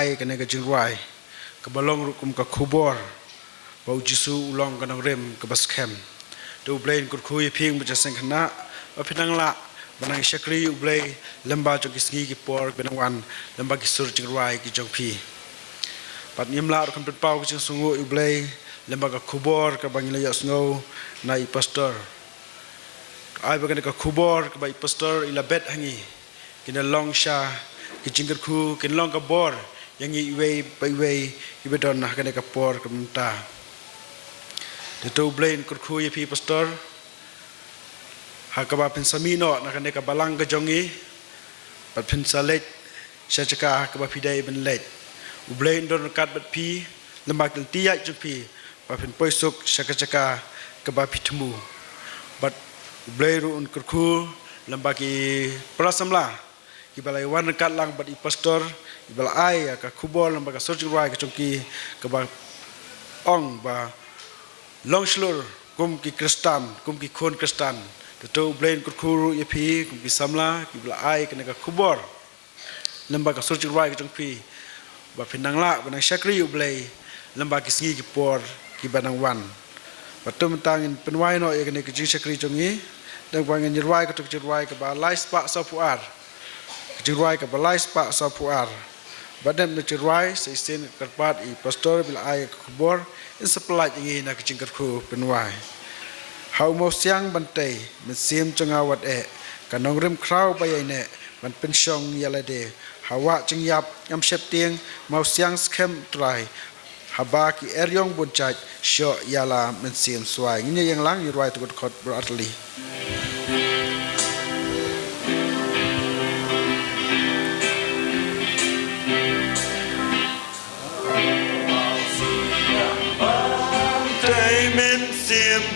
ai kene ka jingwai ka balong rukum ka khubor bau jisu ulong ka nang rem ka baskem tu blain kut khui phing ba jaseng khana ba phinang la banang shakri ublei lamba jong kisngi ki por benang wan lamba ki sur jingwai ki jong phi pat nyimla ru kan pau ki sungu ublei lamba ka khubor ka bangila ya sngo na I pastor ai ba ka khubor ka bai pastor ila bet hangi kina long sha ki jingkat khu kin long ka bor yang I wei bai wei ki bedon na ka por ka mta de to blain kut khu ye phi pastor hakaba pin samino na ka balang ka jongi pat pin salet syachaka ka ba pidai ben let ublain don kat bat phi lemak tia ju phi pa pin poisuk syachaka ka ba pitmu bat ublai ru un kut khu lambaki prasamla ki balai wan kat lang bat I pastor I balai ka khubol lamba ka searching right ka chongki ka ba ong ba long slur kum ki kristan kum ki khon kristan to blain kut khuru ye phi kum ki samla ki balai ka ka khubor lamba ka searching right ka chongki ba phinang la banang shakri ublai lamba ki singi ki por ki banang wan batum tangin penwai no ye ka jing shakri chongi dang bangin jirwai ka tuk jirwai ka ba lai spa sa puar jirwai ka ba lai spa sa puar badam na jirwai se sen karpat I pastor bil ai ka khubor in supply ngi na ka jing khu penwai how mo siang bantai men sim changa wat e ka nong rim kraw ba ye ne man pen shong yala de hawa ching yap yam shep tieng mo siang schem try haba ki eryong bunchaj sho yala men sim swai ngi yang lang jirwai tu khot bratli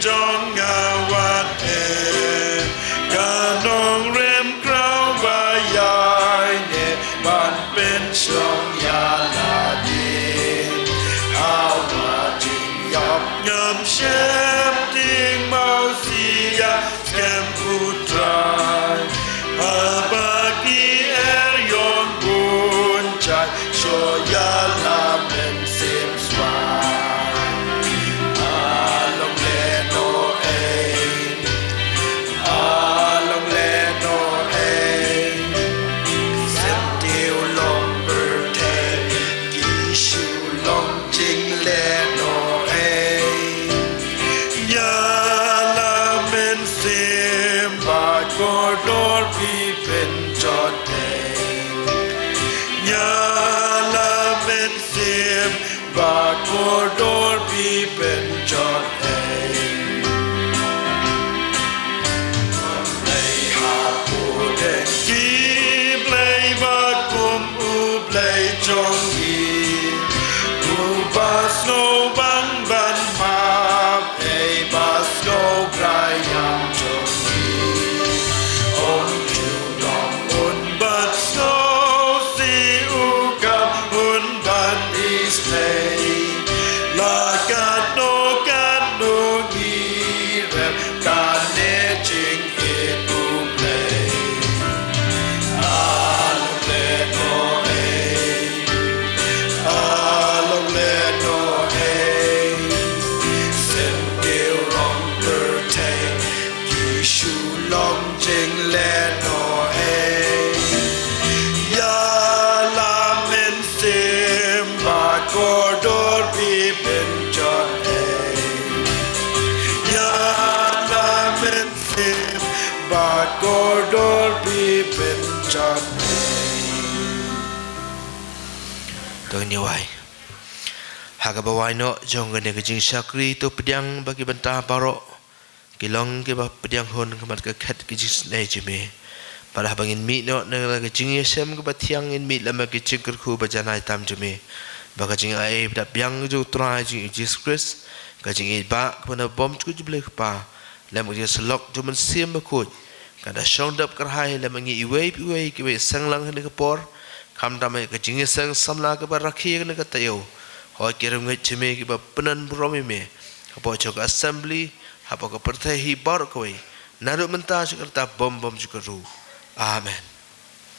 John ngawat kanong rem kraw bayay ne ban pen song yala din hawa jing yap nyam shem ding mau sia skem putrai abagi yon bun chai sho yala men sim swai Niwai hagabawai no jong gane kajing syakri to pediang bagi bantah barok kilong ke ba pediang hon kemat ke khat kajing snai jeme pada bangin mi no na kajing yesem ke batiang in mi lama kajing kerku bajanai tam jeme ba kajing ai dak biang jo trai jing Jesus Christ kajing i ba kena bom cu jble pa lam kajing selok jo men sim bakut kada shong dap kerhai lam ngi iwei ke sanglang ne ke por kam damai ke jingi sang samla ke barakhi ke ne katayo ho kirum ngai chime ke ba penan bromi me apo jok assembly apo ke perthai hi bar koi naru menta sekerta bom bom jukaru amen.